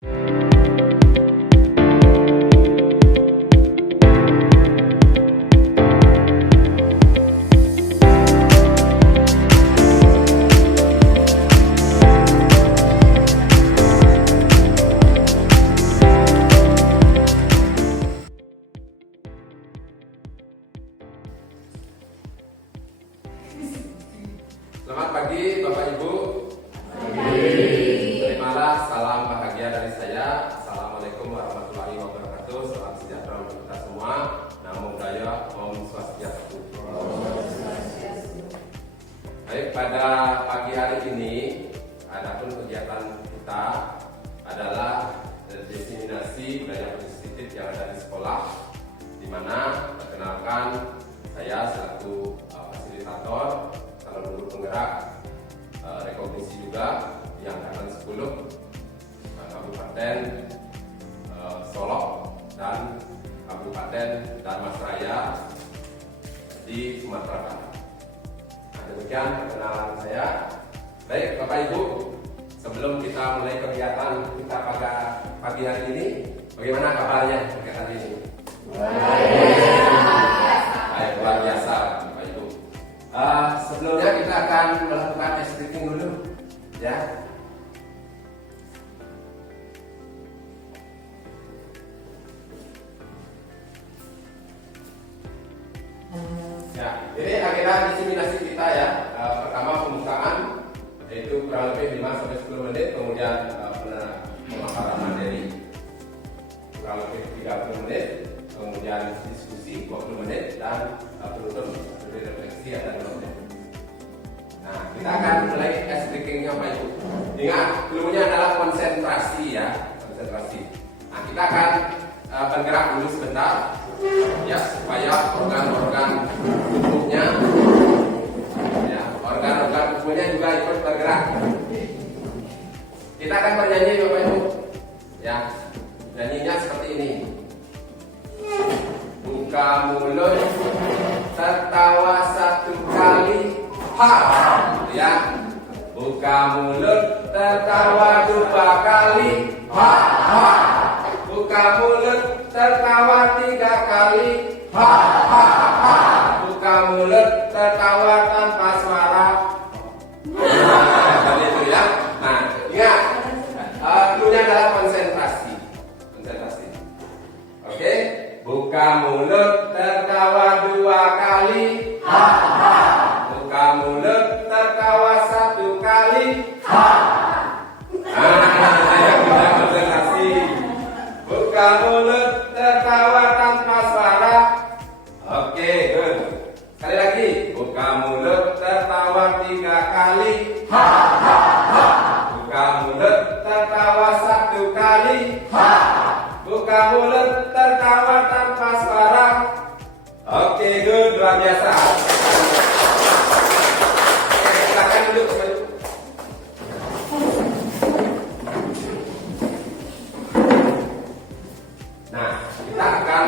Selamat pagi Bapak Ibu. Terimalah salam bahagia dari saya. Assalamualaikum warahmatullahi wabarakatuh. Salam sejahtera untuk kita semua. Namo Buddhaya, Om Swastiastu. Baik, pada pagi hari ini, adapun kegiatan kita adalah diseminasi budaya positif yang ada di sekolah, di mana perkenalkan saya selaku fasilitator, kalau guru penggerak, rekognisi juga di angkatan 10 Kabupaten Solok dan Kabupaten Dharmasraya di Sumatera Barat. Nah, demikian perkenalan saya. Baik Bapak Ibu, sebelum kita mulai kegiatan kita pada pagi hari ini, bagaimana kabarnya kegiatan ini? Baik, luar biasa Bapak Ibu. Sebelumnya kita akan melakukan stretching dulu, ya. Ya, ini agenda diseminasi kita ya. Pertama pembukaan, yaitu kurang lebih 5-10 menit, kemudian pemaparan materi kurang lebih 30 menit, kemudian diskusi 20 menit, dan penutup refleksi ada 2 menit. Nah, kita akan mulai stretchingnya Pak Ibu. Ingat, dulunya adalah konsentrasi ya, konsentrasi. Nah, kita akan bergerak dulu sebentar, ya, supaya organ-organ tubuhnya, ya, organ-organ tubuhnya juga ikut bergerak. Kita akan bernyanyi Bapak Ibu, ya, nyanyinya seperti ini. Buka mulut, tertawa 1 kali, ha, ya. Buka mulut, tertawa 2 kali, ha, ha. Buka mulut, tertawa 3 kali, ha, ha, ha. Buka mulut, tertawa tanpa suara. Nah, seperti itu ya. Nah, ingat, dulunya adalah konsentrasi. Konsentrasi. Oke, buka mulut, tertawa 2 kali, ha, ha. Buka mulut, tertawa 1 kali, ha. Saya bisa konsentrasi. Buka mulut, tertawa tanpa suara. Oke, good. Sekali lagi. Buka mulut, tertawa 3 kali, ha, ha, ha. Buka mulut, tertawa 1 kali, ha. Buka mulut, tertawa tanpa suara. Oke, good, luar biasa. Oke, silakan duduk. Nah, kita akan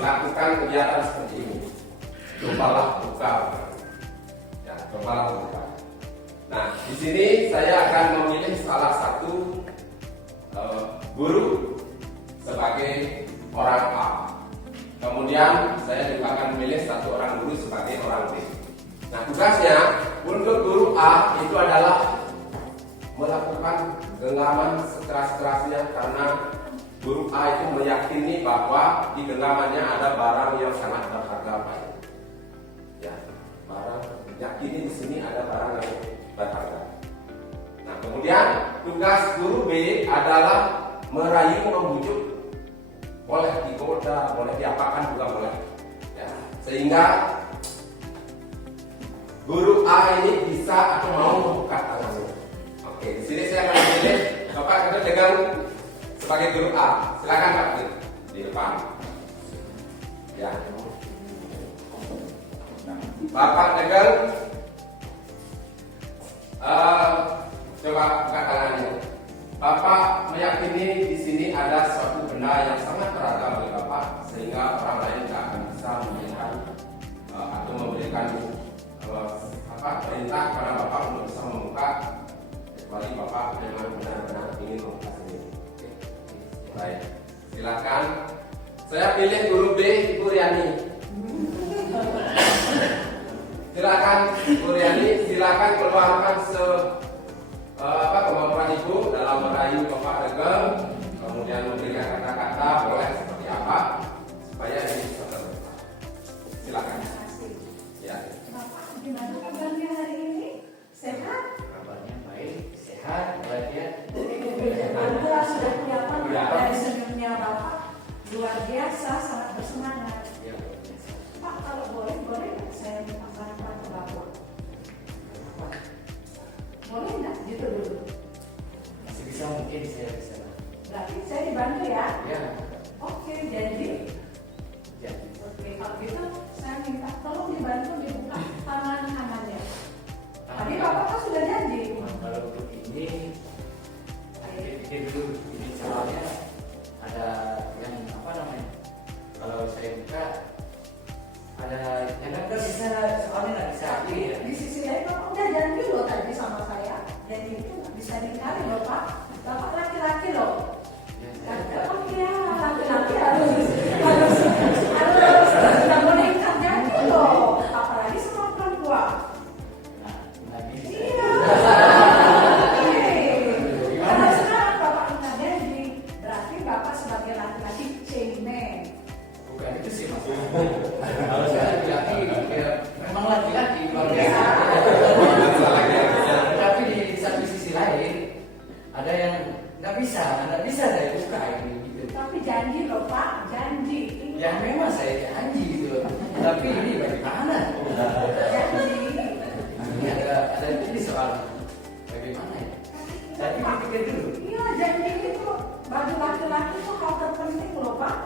lakukan kegiatan seperti ini. Cobalah buka. Ya, cobalah buka. Nah, di sini saya akan memilih salah satu guru sebagai orang A. Kemudian saya juga akan memilih 1 orang guru sebagai orang B. Nah, tugasnya untuk guru A itu adalah melakukan genggaman sekeras-kerasnya, karena guru A itu meyakini bahwa di genggamannya ada barang yang sangat berharga, Pak. Ya, barang, yakini di sini ada barang yang berharga. Nah, kemudian tugas guru B adalah merayu, membujuk, boleh digoda, boleh diapakan juga boleh. Ya, sehingga guru A ini bisa atau mau membuka tangannya. Oke, di sini saya akan memilih Bapak kita pegang sebagai guru A. Silakan Pak di depan. Ya. Bapak pegang. Coba buka tangannya. Bapak meyakini di sini ada suatu benda yang sangat berharga bagi Bapak, sehingga orang lain tidak akan bisa memberikan atau memberikan perintah kepada Bapak untuk bisa membuka kecuali Bapak memang benar-benar ingin membuka sendiri. Baik, silakan. Saya pilih guru B, Ibu Riani. Silakan, Bu Riani, silakan keluarkan kemampuan Ibu dalam merayu Bapak Regem, kemudian memberikan kata-kata boleh seperti apa supaya ini bisa terbuka. Silakan. Terima kasih. Ya. Bapak, gimana kabarnya hari ini? Sehat? Kabarnya baik, sehat, bahagia. Alhamdulillah sudah kelihatan Ya. dari senyumnya Bapak luar biasa, sangat bersemangat. Ya, Pak, kalau boleh nggak saya minta bantuan ke Bapak? Boleh nggak? Gitu dulu. masih bisa mungkin saya bisa. Berarti saya dibantu ya? Ya, Oke, jadi jadi. oke, kalau gitu saya minta tolong dibantu dibuka tangan kanannya. Tadi Bapak kan sudah janji. Kalau untuk ini, saya pikir dulu. Ini soalnya ada yang apa namanya? Kalau saya buka ada yang nggak bisa, soalnya nggak bisa. Tapi di sisi lain Bapak udah janji loh tadi sama saya. Janji itu nggak bisa dikali loh Pak. Bapak laki-laki loh. Ya, saya Oh iya, laki-laki harus tidak boleh ingkar janji loh. Apalagi sama perempuan. nah, nggak bisa. Iya. Karena sekarang Bapak ingkar janji, berarti Bapak sebagai laki-laki cemen. Bukan itu sih mas. Kalau saya laki-laki, ya, memang laki-laki luar biasa. Tapi di satu sisi lain ada yang nggak bisa saya buka ini gitu. Tapi janji loh Pak, janji. Ya memang saya janji gitu. Tapi ini bagaimana? Janji. Ini ada ini soal bagaimana ya? Saya pikir dulu. Iya, janji itu bagi laki-laki itu hal terpenting loh Pak.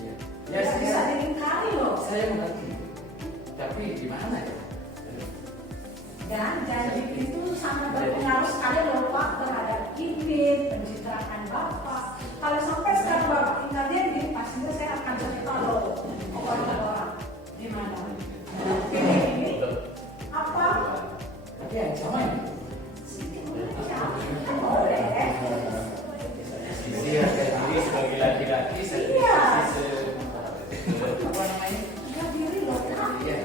Ya, Nggak bisa diingkari loh. saya mengerti. Tapi gimana ya? Dan janji itu sangat berpengaruh sekali loh Pak terhadap image, pencitraan Bapak. Kalau sampai sekarang Bapak ingkar janji, pastinya saya akan cerita loh ke orang-orang. Gimana? Pilih ini apa? Tapi yang sama ini. Sedikit aja. Boleh. Iya, jadi sebagai laki-laki Iya. apa namanya? Enggak diri loh Pak. Iya.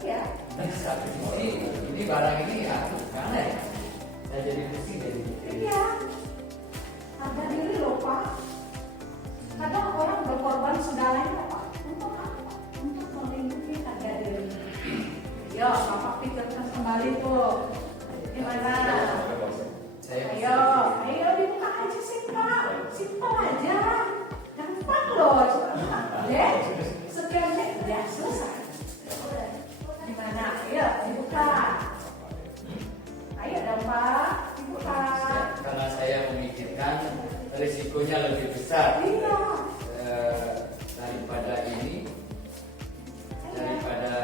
Iya. Di satu sisi ini barang ini ya karena ya saya jadi pusing jadi Iya. Harga diri loh Pak. Kadang orang berkorban segalanya Pak. Untuk apa? Untuk melindungi harga diri. Yo, Bapak pikirkan kembali tuh. Gimana? saya Ayo dibuka aja sih Pak. Simpel aja. Gampang loh. Ya, sekian deh, udah selesai. Gimana? Ayo dibuka. Ayo dong Pak, dibuka. karena saya memikirkan risikonya lebih besar Iya. daripada ini daripada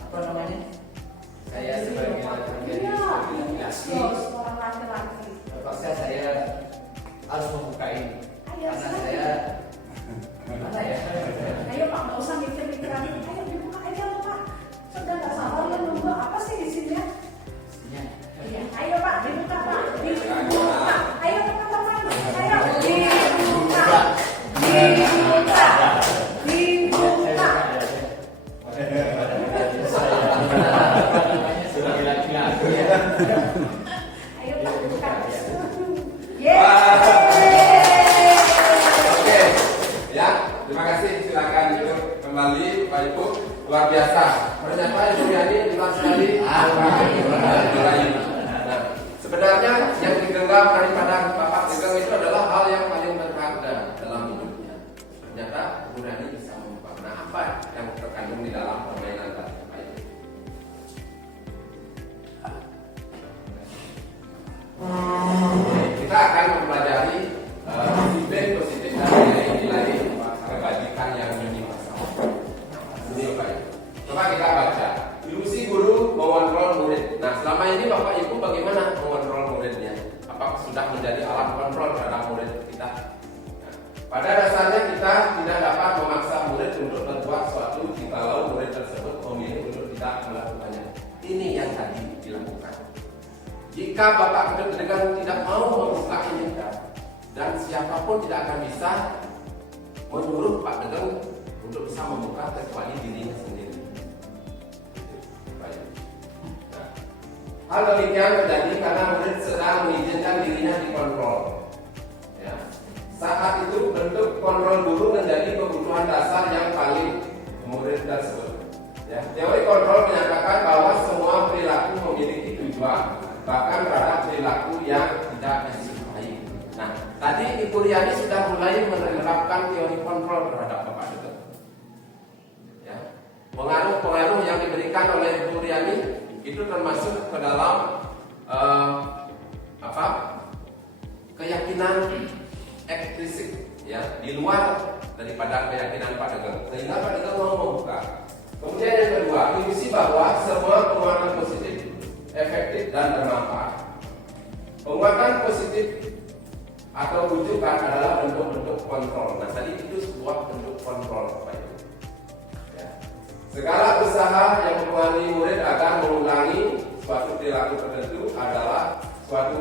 apa namanya saya sebagai laki-laki Seorang laki-laki. terpaksa saya harus membuka ini Ayo, karena silakan. saya gimana ya Ayo Pak, nggak usah mikir-mikir lagi. Ayo dibuka aja loh Pak. Sudah nggak sabar ya nunggu apa sih di sini? Isinya. Iya. Ayo Pak, dibuka Pak. Dibuka. Ayo teman-teman. Ayo dibuka. Dibuka. Dibuka. sebagai laki-laki ya. Ayo Pak, dibuka. Oke, Yeay. ya, terima kasih. Silakan duduk kembali, Pak Ibu. Luar biasa. Ternyata Ibu Riani luar sekali. Nah, sebenarnya yang digenggam daripada Bapak genggam itu adalah hal yang paling berharga dalam hidupnya. Ternyata Ibu Riani bisa membuka. Nah, apa yang terkandung di dalam permainan tadi, Pak Ibu? Kita akan mempelajari feedback positif dari nilai-nilai kebajikan yang universal. Ini Pak Ibu. Coba kita baca. Ilusi guru mengontrol murid. Nah, selama ini Bapak Ibu bagaimana mengontrol muridnya? Apakah sudah menjadi alat kontrol terhadap murid kita? Nah, pada dasarnya kita tidak dapat memaksa murid untuk berbuat sesuatu jikalau murid tersebut memilih untuk tidak melakukannya. Ini yang tadi dilakukan. Jika Bapak Degan tidak mau membuka ini, dan siapapun tidak akan bisa menyuruh Pak Degan untuk bisa membuka kecuali dirinya sendiri. Baik. Nah, hal demikian terjadi karena murid sedang mengizinkan dirinya dikontrol. Ya. Saat itu bentuk kontrol guru menjadi kebutuhan dasar yang paling murid tersebut. Ya. Teori kontrol menyatakan bahwa semua perilaku memiliki tujuan, bahkan terhadap perilaku yang tidak disukai. Nah, tadi Ibu Riani sudah mulai menerapkan teori kontrol terhadap Bapak Degan. Ya. Pengaruh-pengaruh yang diberikan oleh Ibu Riani itu termasuk ke dalam keyakinan ekstrisik, ya, di luar daripada keyakinan Pak Degan, sehingga Pak Degan mau membuka. Kemudian yang kedua, ilusi bahwa semua penguatan positif efektif dan bermanfaat. Penguatan positif atau rujukan adalah bentuk-bentuk kontrol. Nah, tadi itu sebuah bentuk kontrol, Pak Ibu. Ya. Segala usaha yang mempengaruhi murid agar mengulangi suatu perilaku tertentu adalah suatu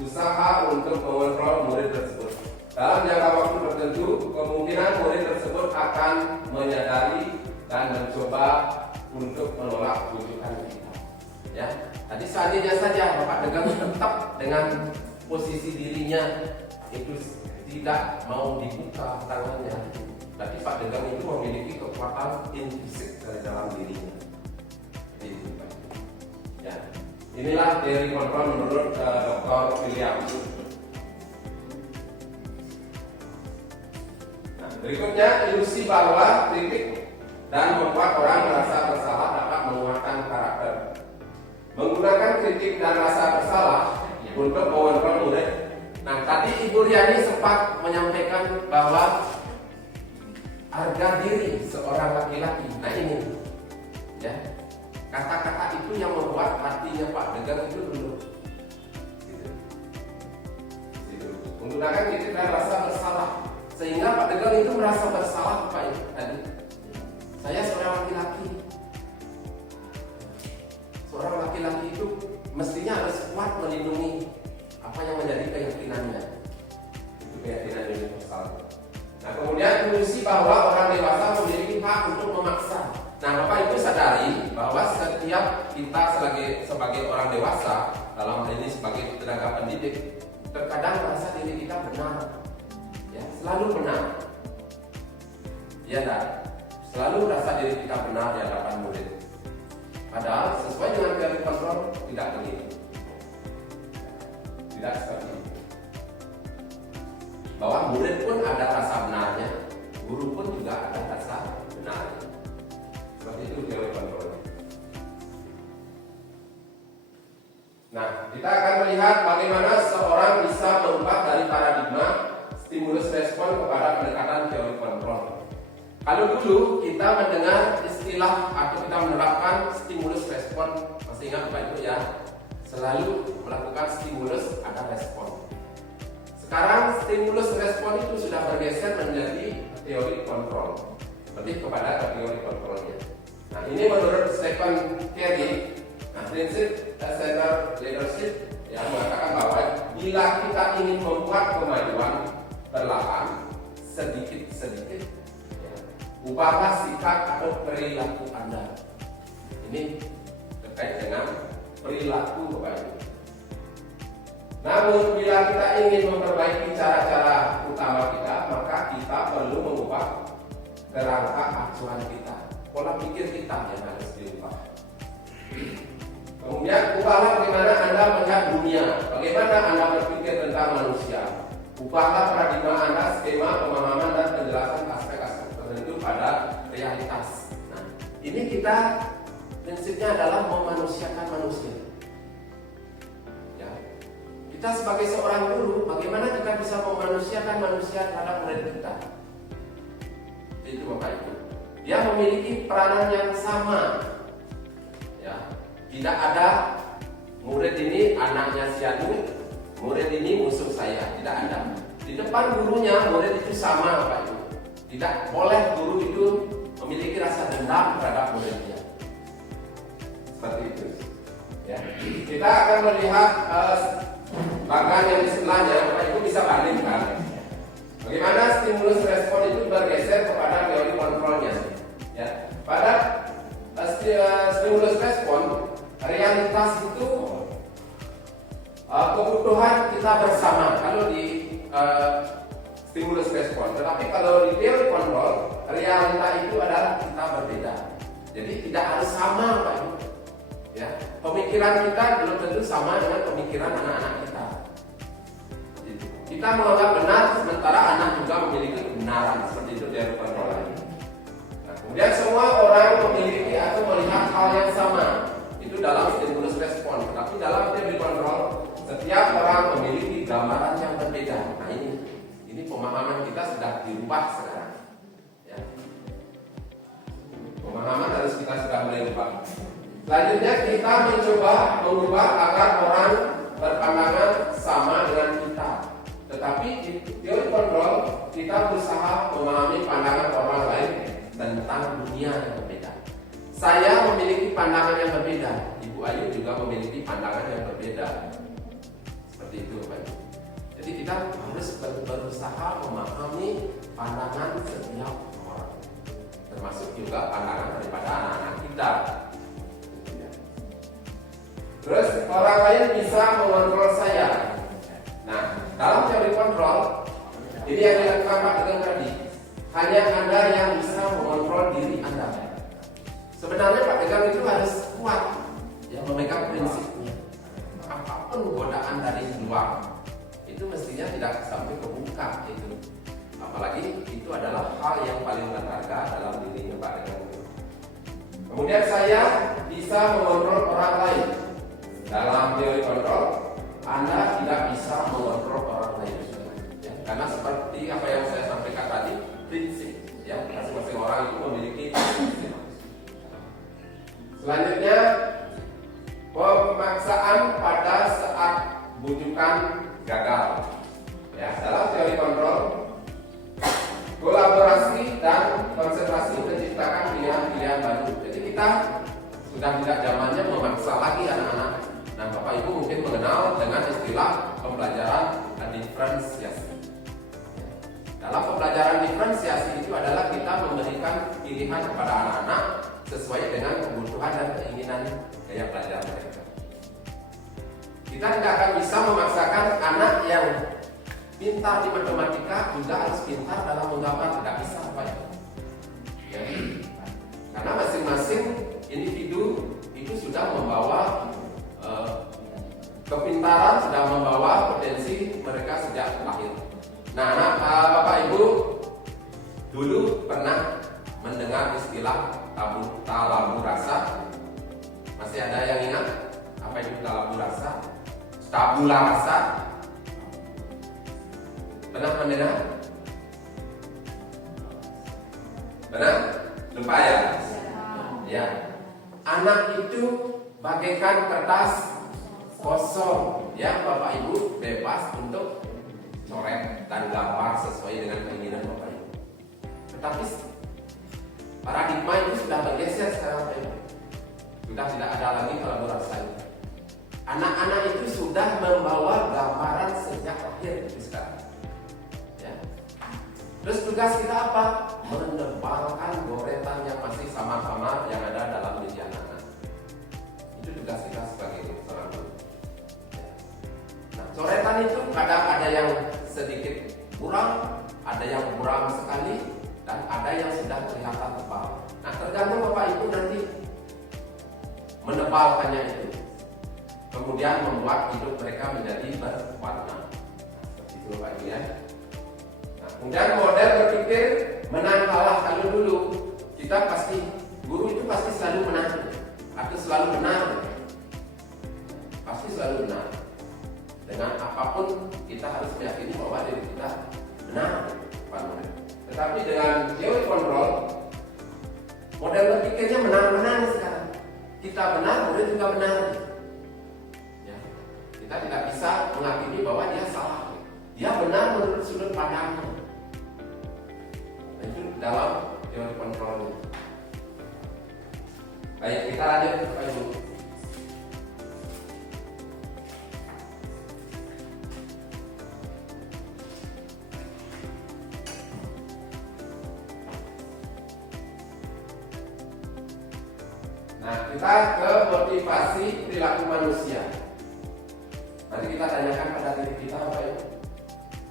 usaha untuk mengontrol murid tersebut. Dalam jangka waktu tertentu, kemungkinan murid tersebut akan menyadari dan mencoba untuk menolak rujukan kita. Ya, tadi seandainya saja Bapak Degan tetap dengan posisi dirinya itu tidak mau dibuka tangannya, tapi Pak Degan itu memiliki kekuatan intrinsik dari dalam dirinya. Itu, Pak. Ya, inilah teori kontrol menurut Dr. Williams. Nah, berikutnya ilusi bahwa kritik dan membuat orang merasa bersalah dapat menguatkan karakter. Menggunakan kritik dan rasa bersalah untuk mengontrol murid. Nah, tadi Ibu Riani sempat menyampaikan bahwa harga diri seorang laki-laki. Nah, ini, ya, kata-kata itu yang membuat hatinya Pak Degan itu dulu. Gitu. Menggunakan kritik dan rasa bersalah, sehingga Pak Degan itu merasa bersalah, Pak, tadi. Saya seorang laki-laki. Seorang laki-laki itu mestinya harus kuat melindungi apa yang menjadi keyakinannya. Itu keyakinan universal. Nah, kemudian ilusi bahwa orang dewasa memiliki hak untuk memaksa. Nah, Bapak Ibu sadari bahwa setiap kita sebagai orang dewasa, dalam hal ini sebagai tenaga pendidik, terkadang merasa diri kita benar. Ya, selalu benar. Ya, tak? Selalu rasa diri kita benar di hadapan murid. Padahal sesuai dengan teori kontrol tidak begitu. Tidak seperti itu. Bahwa murid pun ada rasa benarnya, guru pun juga ada rasa benarnya. Seperti itu teori kontrol. Nah, kita akan melihat bagaimana seorang bisa berubah dari paradigma stimulus respon kepada pendekatan teori kontrol. Kalau dulu kita mendengar istilah atau kita menerapkan stimulus respon, masih ingat Bapak Ibu ya, selalu melakukan stimulus ada respon. Sekarang stimulus respon itu sudah bergeser menjadi teori kontrol, lebih kepada teori kontrolnya. Nah, ini menurut Stephen Covey, prinsip center leadership yang mengatakan bahwa bila kita ingin membuat kemajuan perlahan, sedikit-sedikit, ubahlah sikap atau perilaku Anda. Ini terkait dengan perilaku Bapak Ibu. Namun bila kita ingin memperbaiki cara-cara utama kita, maka kita perlu mengubah kerangka acuan kita, pola pikir kita yang harus diubah. Kemudian ubahlah bagaimana Anda melihat dunia, bagaimana Anda berpikir tentang manusia. Ubahlah paradigma Anda, skema pemahaman dan penjelasan aspek-aspek tertentu pada realitas. Nah, ini kita prinsipnya adalah memanusiakan manusia. Ya. Kita sebagai seorang guru, bagaimana kita bisa memanusiakan manusia terhadap murid kita? Itu Bapak Ibu. Dia memiliki peranan yang sama. Ya. Tidak ada murid ini anaknya si Anu, murid ini musuh saya. Tidak ada. Di depan gurunya murid itu sama Bapak Ibu. Tidak boleh guru itu memiliki rasa dendam terhadap muridnya. Seperti itu. Ya. Kita akan melihat bagian yang di sebelahnya, Bapak Ibu bisa bandingkan bagaimana stimulus respon itu bergeser kepada teori kontrolnya. Ya. Pada stimulus respon, realitas itu kebutuhan kita bersama kalau di stimulus respon. Tetapi kalau di teori kontrol, realita itu adalah kita berbeda. Jadi tidak harus sama, Pak Ibu. Ya, pemikiran kita belum tentu sama dengan pemikiran anak-anak kita. Kita menganggap benar, sementara anak juga memiliki kebenaran. Seperti itu teori kontrol ini. Nah, kemudian semua orang memiliki atau melihat hal yang sama. Itu dalam stimulus respon. Tetapi dalam teori kontrol, setiap orang memiliki gambaran yang berbeda. Nah ini pemahaman kita sudah dirubah sekarang. Ya. Pemahaman harus kita sudah mulai rubah. Selanjutnya kita mencoba mengubah agar orang berpandangan sama dengan kita. Tetapi di teori kontrol kita berusaha memahami pandangan orang lain tentang dunia yang berbeda. Saya memiliki pandangan yang berbeda. Ibu Ayu juga memiliki pandangan yang berbeda. Seperti itu, Pak Ibu. Jadi kita harus berusaha memahami pandangan setiap orang, termasuk juga pandangan daripada anak-anak kita. Terus orang lain bisa mengontrol saya. Nah, dalam teori kontrol, ini yang dilakukan Pak Tegang tadi, hanya Anda yang bisa mengontrol diri Anda. Sebenarnya Pak Tegang itu harus kuat, yang memegang prinsipnya. Apapun godaan dari luar, itu mestinya tidak sampai kebuka itu. Apalagi itu adalah hal yang paling berharga dalam dirinya Pak Tegang. Kemudian saya bisa mengontrol orang lain. Dalam teori kontrol, Anda tidak bisa mengontrol orang lain, ya, karena seperti apa yang saya sampaikan tadi, prinsip, ya, masing-masing orang itu memiliki prinsip. Selanjutnya, pemaksaan pada saat bujukan gagal. Ya, dalam teori kontrol, kolaborasi dan konsentrasi menciptakan pilihan-pilihan baru. Jadi kita sudah tidak zamannya memaksa lagi anak-anak. Nah, Bapak Ibu mungkin mengenal dengan istilah pembelajaran diferensiasi. Dalam pembelajaran diferensiasi itu adalah kita memberikan pilihan kepada anak-anak sesuai dengan kebutuhan dan keinginan gaya belajar mereka. Kita tidak akan bisa memaksakan anak yang pintar di matematika juga harus pintar dalam menggambar, tidak bisa, Pak Ibu. Jadi, karena masing-masing individu itu sudah membawa kepintaran, sudah membawa potensi mereka sejak lahir. Nah, Bapak Ibu dulu pernah mendengar istilah tabula rasa? Masih ada yang ingat apa itu tabula rasa? Tabula rasa? Pernah mendengar? Benar? Lupa ya? Ya. Anak itu bagaikan kertas kosong, ya, Bapak Ibu bebas untuk coret dan gambar sesuai dengan keinginan Bapak Ibu. Tetapi paradigma itu sudah bergeser sekarang, Bapak Ibu. Sudah tidak ada lagi kolaborasi. Anak-anak itu sudah membawa gambaran sejak lahir sekarang. Ya. Terus tugas kita apa? Menebalkan goretan yang masih samar-samar yang ada dalam diri anak-anak. Itu tugas kita sebagai seorang guru. Nah, coretan itu kadang ada yang sedikit kurang, ada yang kurang sekali, dan ada yang sudah kelihatan tebal. Nah, tergantung Bapak Ibu nanti menebalkannya itu, kemudian membuat hidup mereka menjadi berwarna. Seperti itu Bapak Ibu ya. Nah, kemudian model berpikir menang kalah. Kalau dulu kita pasti, guru itu pasti selalu menang atau selalu benar, pasti selalu benar. Dengan apapun kita harus meyakini bahwa diri kita benar. Tetapi dengan teori kontrol, model berpikirnya menang-menang sekarang. Kita benar, murid juga benar. Ya. Kita tidak bisa menghakimi bahwa dia salah. Dia benar menurut sudut pandangnya. Nah, itu dalam teori kontrol. Baik, kita lanjut Bapak Ibu. kita ke motivasi perilaku manusia. Nanti kita tanyakan pada diri kita, Bapak Ibu,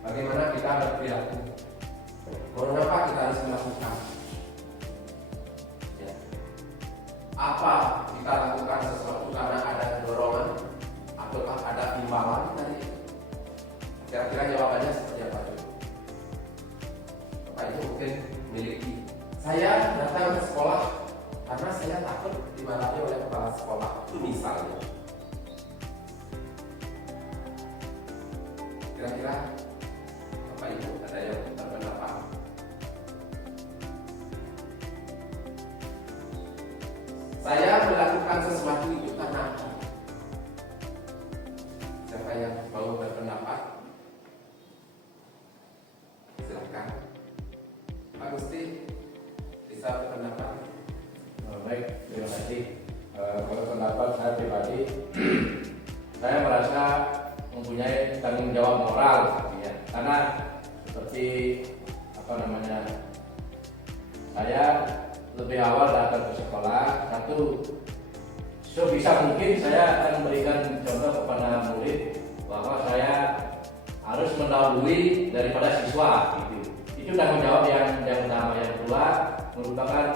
bagaimana kita berperilaku, mengapa kita harus melakukan, ya. Apa kita lakukan sesuatu karena ada dorongan ataukah ada imbalan tadi? Kira-kira jawabannya seperti apa? Bapak Ibu mungkin memiliki. Saya datang ke sekolah karena saya takut dimarahi oleh kepala sekolah, itu misalnya. Kira-kira Bapak Ibu ada yang berpendapat? Saya melakukan sesuatu itu karena apa? Siapa yang mau berpendapat? Silakan. Pak Gusti bisa berpendapat? Baik, terima kasih. Kalau pendapat saya pribadi, saya merasa mempunyai tanggung jawab moral, artinya. Karena seperti saya lebih awal datang ke sekolah. Satu, sebisa mungkin saya akan memberikan contoh kepada murid bahwa saya harus mendahului daripada siswa, gitu. Itu tanggung jawab yang utama. Yang kedua merupakan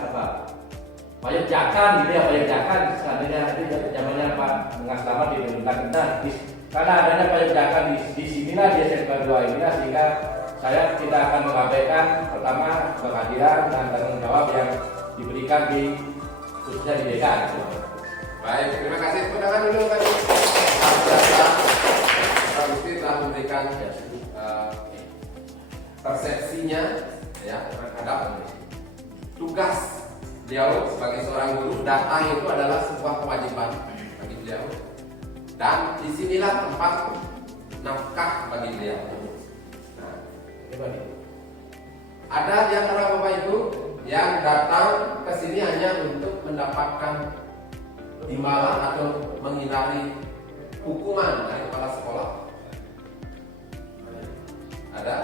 payung jakan, gitu ya, payung jakan. Seandainya nanti zamannya Pak Mengas Selamat dibentukkan kita, karena adanya payung jakan di sinilah di SMK 2 inilah, sehingga saya tidak akan mengabaikan pertama kehadiran dan tanggung jawab yang diberikan khususnya di DK. Baik, terima kasih. Tepuk tangan dulu Pak Gusti telah memberikan persepsinya ya terhadap tugas beliau sebagai seorang guru. Datang itu adalah sebuah kewajiban bagi beliau, dan disinilah tempat nafkah bagi beliau. Nah, ada di antara Bapak Ibu yang datang ke sini hanya untuk mendapatkan imbalan atau menghindari hukuman dari kepala sekolah. Ada?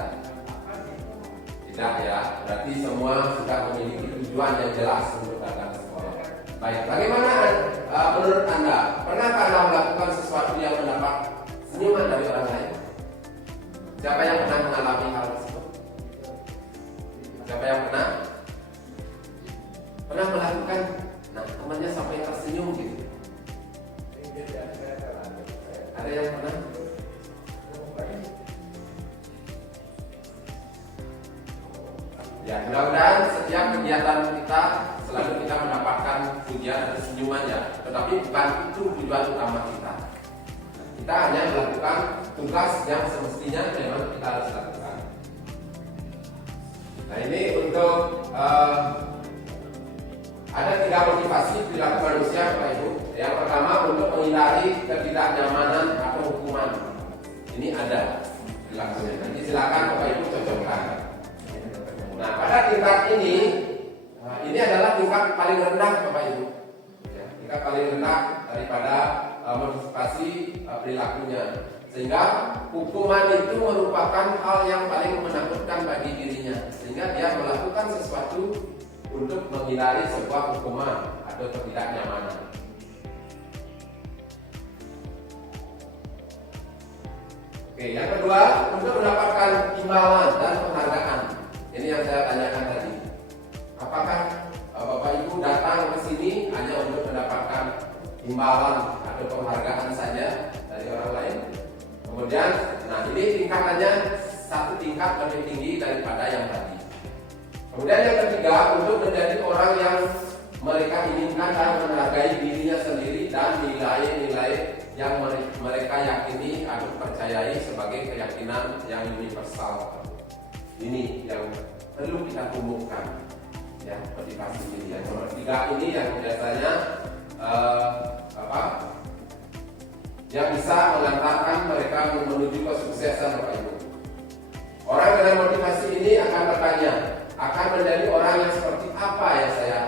Tidak ya, berarti semua sudah memiliki tujuan yang jelas untuk datang ke sekolah. Baik, bagaimana menurut Anda? Pernahkah Anda melakukan sesuatu yang mendapat senyuman dari orang lain? Siapa yang pernah mengalami hal tersebut? Siapa yang pernah melakukan? Nah, temannya sampai tersenyum gitu. Ada yang pernah? Ya, mudah-mudahan setiap kegiatan kita selalu kita mendapatkan pujian atau senyuman ya. Tetapi bukan itu tujuan utama kita. Kita hanya melakukan tugas yang semestinya memang kita harus lakukan. Nah, ini untuk ada 3 motivasi perilaku manusia, Bapak Ibu. Yang pertama untuk menghindari ketidaknyamanan atau hukuman. Ini ada perilakunya. Nanti silakan Bapak Ibu cocokkan. Nah, pada tingkat ini adalah tingkat paling rendah Bapak Ibu. Ya, tingkat paling rendah daripada motivasi perilakunya. Sehingga hukuman itu merupakan hal yang paling menakutkan bagi dirinya. Sehingga dia melakukan sesuatu untuk menghindari sebuah hukuman atau ketidaknyamanan. Oke, yang kedua untuk mendapatkan imbalan dan penghargaan. Ini yang saya tanyakan tadi. Apakah Bapak Ibu datang ke sini hanya untuk mendapatkan imbalan atau penghargaan saja dari orang lain? Kemudian, nah ini tingkatannya satu tingkat lebih tinggi daripada yang tadi. Kemudian yang ketiga, untuk menjadi orang yang mereka inginkan dan menghargai dirinya sendiri dan nilai-nilai yang mereka yakini atau percayai sebagai keyakinan yang universal. Ini yang perlu kita tumbuhkan, ya, motivasi ini. Yang nomor 3 ini yang biasanya yang bisa mengantarkan mereka menuju kesuksesan, Bapak Ibu. Orang dengan motivasi ini akan bertanya, akan menjadi orang yang seperti apa yang saya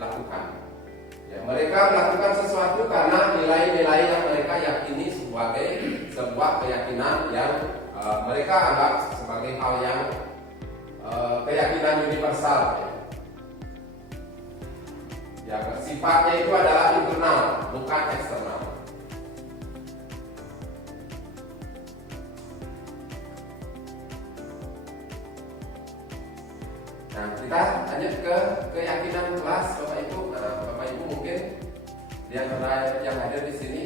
lakukan. Ya, mereka melakukan sesuatu karena nilai-nilai yang mereka yakini sebagai sebuah keyakinan yang mereka anggap sebagai hal yang keyakinan universal. Ya, bersifat sifatnya itu adalah internal, bukan eksternal. Nah, kita lanjut ke keyakinan kelas, Bapak Ibu. Nah, Bapak Ibu mungkin yang hadir di sini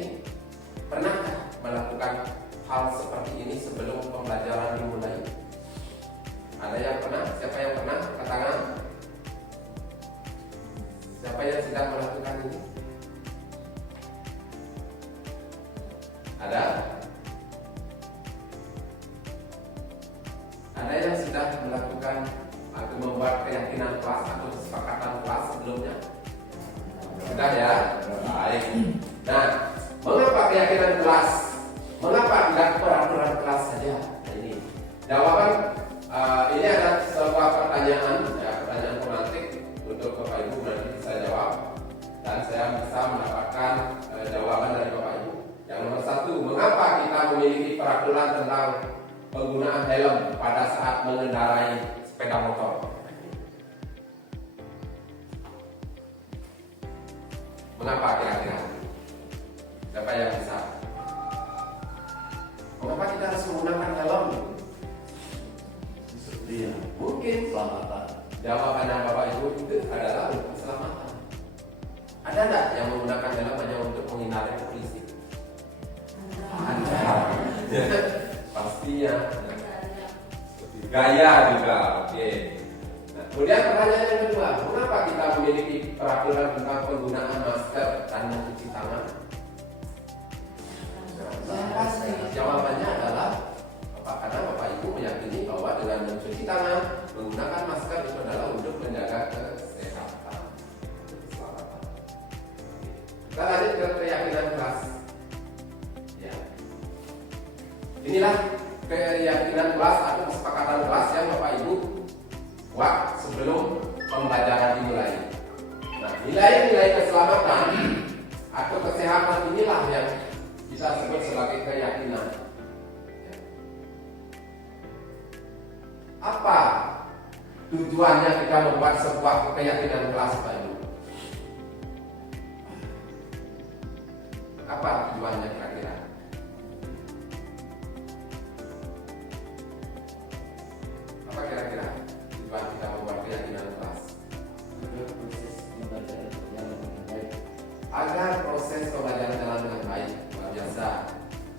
pernahkah melakukan hal seperti ini sebelum pembelajaran dimulai? Ada yang pernah? Siapa yang pernah? Angkat tangan. Siapa yang sudah melakukan ini? Ada? Ada yang sudah melakukan atau membuat keyakinan kelas atau kesepakatan kelas sebelumnya? Sudah ya? Baik. Nah, mengapa keyakinan kelas? Mengapa tidak peraturan kelas saja? Nah, ini jawaban. Ini ada sebuah pertanyaan, ya, pertanyaan pemantik untuk Bapak Ibu nanti bisa jawab, dan saya bisa mendapatkan jawaban dari Bapak Ibu. Yang nomor satu, mengapa kita memiliki peraturan tentang penggunaan helm pada saat mengendarai sepeda motor? Mengapa kira-kira? Siapa yang bisa? Mengapa kita harus menggunakan helm? Iya, Mungkin selamatan. jawabannya Bapak Ibu itu adalah untuk keselamatan. Ada enggak yang menggunakan helm hanya untuk menghindari polisi? Ada. Pastinya. Gaya juga, oke. Nah, kemudian pertanyaan yang kedua, mengapa kita memiliki peraturan tentang penggunaan masker dan mencuci tangan? Nah, pasti jawabannya adalah karena Bapak Ibu meyakini bahwa dengan mencuci tangan, menggunakan masker itu adalah untuk menjaga kesehatan, keselamatan. Kita lanjut ke keyakinan kelas. Ya. Inilah keyakinan kelas atau kesepakatan kelas yang Bapak Ibu buat sebelum pembelajaran dimulai. Nah, nilai-nilai keselamatan atau kesehatan inilah yang kita sebut sebagai keyakinan. Apa tujuannya kita membuat sebuah keyakinan kelas, Pak Ibu? Apa tujuannya kira-kira? Apa kira-kira tujuan kita membuat keyakinan kelas? Agar proses pembelajaran jalan dengan baik. Luar biasa.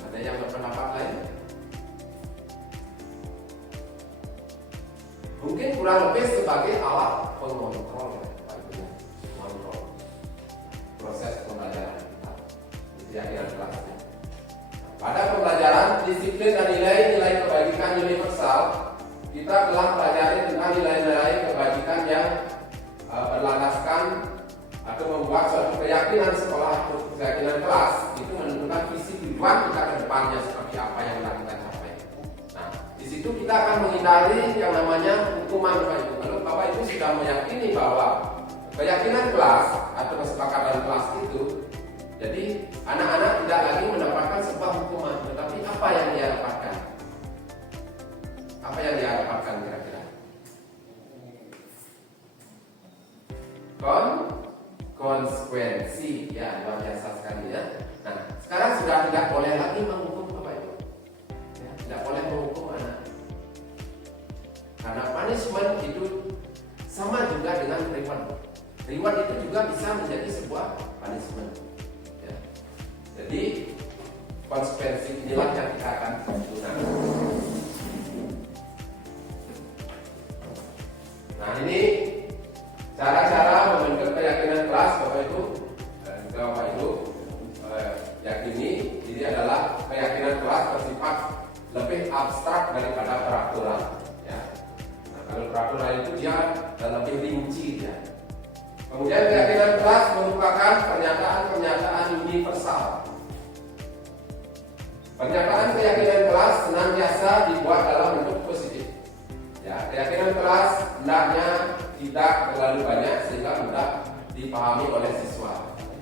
Ada yang berpendapat lain? Mungkin kurang lebih sebagai alat pengontrol, mengontrol proses pembelajaran kita. Itu keyakinan kelasnya. Pada pembelajaran disiplin dan nilai-nilai kebajikan universal, kita telah pelajari tentang nilai-nilai kebajikan yang berlandaskan atau membuat suatu keyakinan sekolah atau keyakinan kelas itu menentukan visi tujuan kita ke depannya seperti apa yang akan kita capai. Nah, di situ kita akan menghindari yang namanya hukuman, Bapak Ibu. Kalau Bapak Ibu sudah meyakini bahwa keyakinan kelas atau kesepakatan kelas itu, jadi anak-anak tidak lagi mendapatkan sebuah hukuman, tetapi apa yang dia dapatkan? Apa yang dia dapatkan kira-kira? Konsekuensi, ya, luar biasa sekali ya. Nah, sekarang sudah tidak boleh lagi menghukum Bapak Ibu, ya, tidak boleh menghukum anak. Karena punishment itu sama juga dengan reward. Reward itu juga bisa menjadi sebuah punishment. Ya. Jadi konsekuensi inilah yang kita akan gunakan. Nah, ini cara-cara membentuk keyakinan kelas, Bapak Ibu. Jika Bapak Ibu yakini ini adalah keyakinan kelas bersifat lebih abstrak daripada peraturan. Ya. Nah, kalau peraturan itu dia lebih rinci ya. Kemudian keyakinan kelas merupakan pernyataan-pernyataan universal. Pernyataan keyakinan kelas senantiasa dibuat dalam bentuk positif. Ya, keyakinan kelas hendaknya tidak terlalu banyak sehingga mudah dipahami oleh siswa.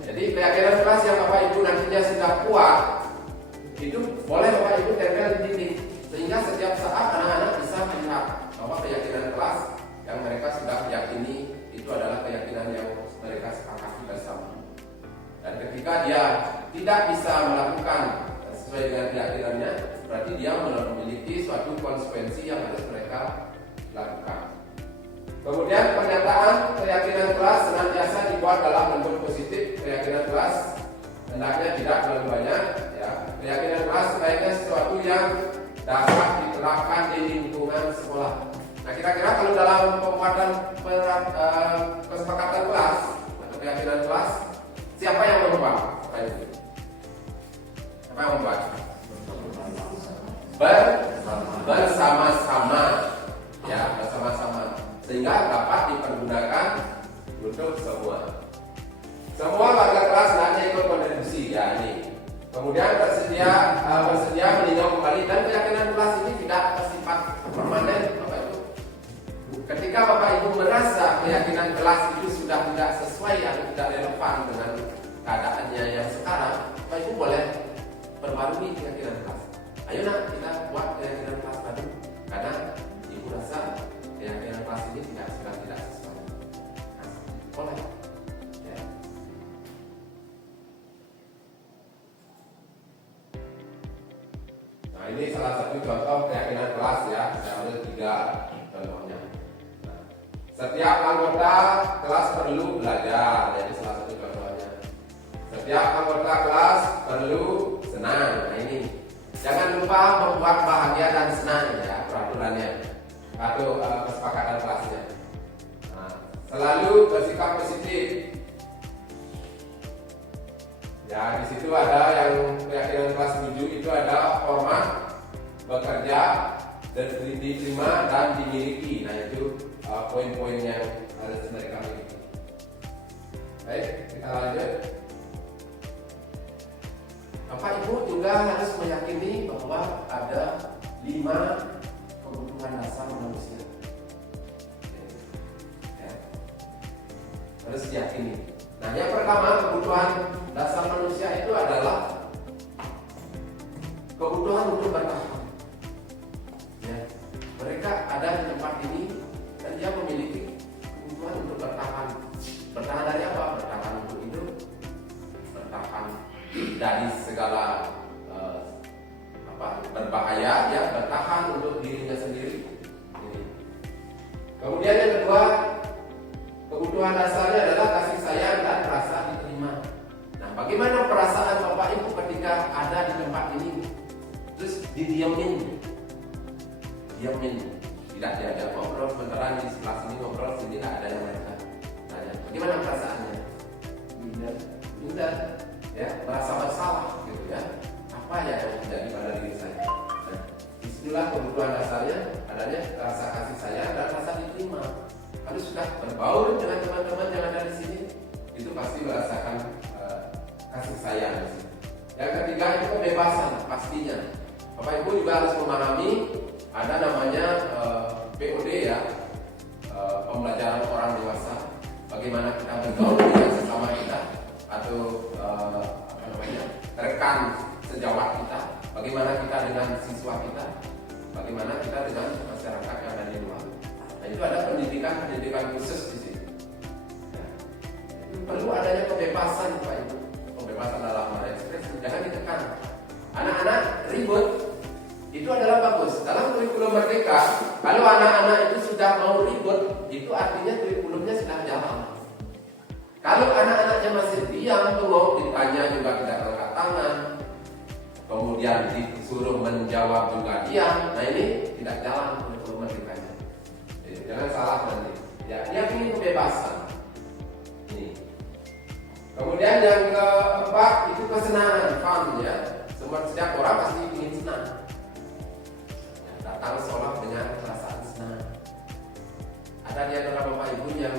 Jadi keyakinan kelas yang Bapak Ibu nantinya sudah kuat, itu boleh Bapak Ibu tempel di dinding sehingga setiap saat anak-anak bisa melihat bahwa keyakinan kelas yang mereka sudah yakini itu adalah keyakinan yang mereka sepakati bersama. ketika dia tidak bisa melakukan sesuai dengan keyakinannya, berarti dia memiliki suatu konsekuensi yang harus mereka lakukan. Kemudian pernyataan keyakinan kelas senantiasa dibuat dalam bentuk positif. Keyakinan kelas hendaknya tidak terlalu banyak. Ya. Keyakinan kelas sebaiknya sesuatu yang dapat diterapkan di lingkungan sekolah. Nah, kira-kira kalau dalam pembuatan kesepakatan kelas atau keyakinan kelas, siapa yang membuat? Siapa yang membuat? Bersama-sama, ya, bersama-sama, sehingga dapat dipergunakan untuk semua. Semua warga kelas hendaknya ikut kontribusi, ya ini. Kemudian bersedia meninjau kembali, dan keyakinan kelas ini tidak bersifat permanen, Bapak Ibu. Ketika Bapak Ibu merasa keyakinan kelas itu sudah tidak sesuai atau tidak relevan dengan keadaannya yang sekarang, Bapak Ibu boleh perbarui keyakinan kelas. Ayo nak, kita buat keyakinan kelas baru, karena Ibu rasa keyakinan kelas ini sudah tidak sesuai. Nah, boleh. Ya. Nah, ini salah satu contoh keyakinan kelas, ya. Saya ambil 3 contohnya. Nah, setiap anggota kelas perlu belajar, jadi salah satu contohnya. Setiap anggota kelas perlu senang. Nah, ini. Jangan lupa membuat bahagia dan senang, ya, peraturannya atau kesepakatan kelasnya. Nah, selalu bersikap positif. Ya, di situ ada yang keyakinan kelas 7 itu ada hormat, bekerja, dan diterima dan dimiliki. Nah, itu poin-poin yang harus mereka miliki. Baik, kita lanjut. Bapak Ibu juga harus meyakini bahwa ada 5 kebutuhan dasar manusia. Ya. Harus diyakini. Nah, yang pertama, kebutuhan dasar manusia itu adalah kebutuhan untuk bertahan. Ya. Mereka ada di tempat ini dan dia memiliki kebutuhan untuk bertahan. Bertahan dari apa? Bertahan untuk hidup, bertahan dari segala berbahaya, ya, bertahan untuk dirinya sendiri. Kemudian yang kedua, kebutuhan dasarnya adalah kasih sayang dan rasa diterima. Nah, bagaimana perasaan Bapak Ibu ketika ada di tempat ini, terus didiamin, tidak diajak ngobrol, sementara di sebelah sini ngobrol, sini tidak ada yang mereka tanya. Bagaimana perasaannya? Minder, ya, merasa bersalah, gitu ya. Apa ya yang terjadi pada diri saya? Nah, disitulah kebutuhan dasarnya adanya rasa kasih sayang dan rasa diterima. Kalau sudah berbaur dengan teman-teman yang ada di sini, itu pasti merasakan kasih sayang. Yang ketiga itu kebebasan, pastinya. Bapak Ibu juga harus memahami ada namanya POD, ya, pembelajaran orang dewasa. Bagaimana kita bergaul dengan sesama kita atau rekan sejawat kita, bagaimana kita dengan siswa kita, bagaimana kita dengan masyarakat yang ada di luar. Nah, itu ada pendidikan khusus di sini. Nah, itu perlu adanya kebebasan, Pak Ibu. Kebebasan dalam berekspresi, jangan ditekan. Anak-anak ribut itu adalah bagus. Dalam kurikulum Merdeka, kalau anak-anak itu sudah mau ribut, itu artinya kurikulumnya sudah jalan. Kalau anak-anaknya masih diam, bengong, ditanya juga tidak angkat tangan, kemudian disuruh menjawab juga diam, nah ini tidak jalan kurikulum Merdekanya. Jangan salah nanti. Ya, dia ingin kebebasan. Ini. Kemudian yang keempat itu kesenangan, fun, ya. Setiap orang pasti ingin senang. Ya, datang sekolah dengan perasaan senang. Ada di antara Bapak Ibu yang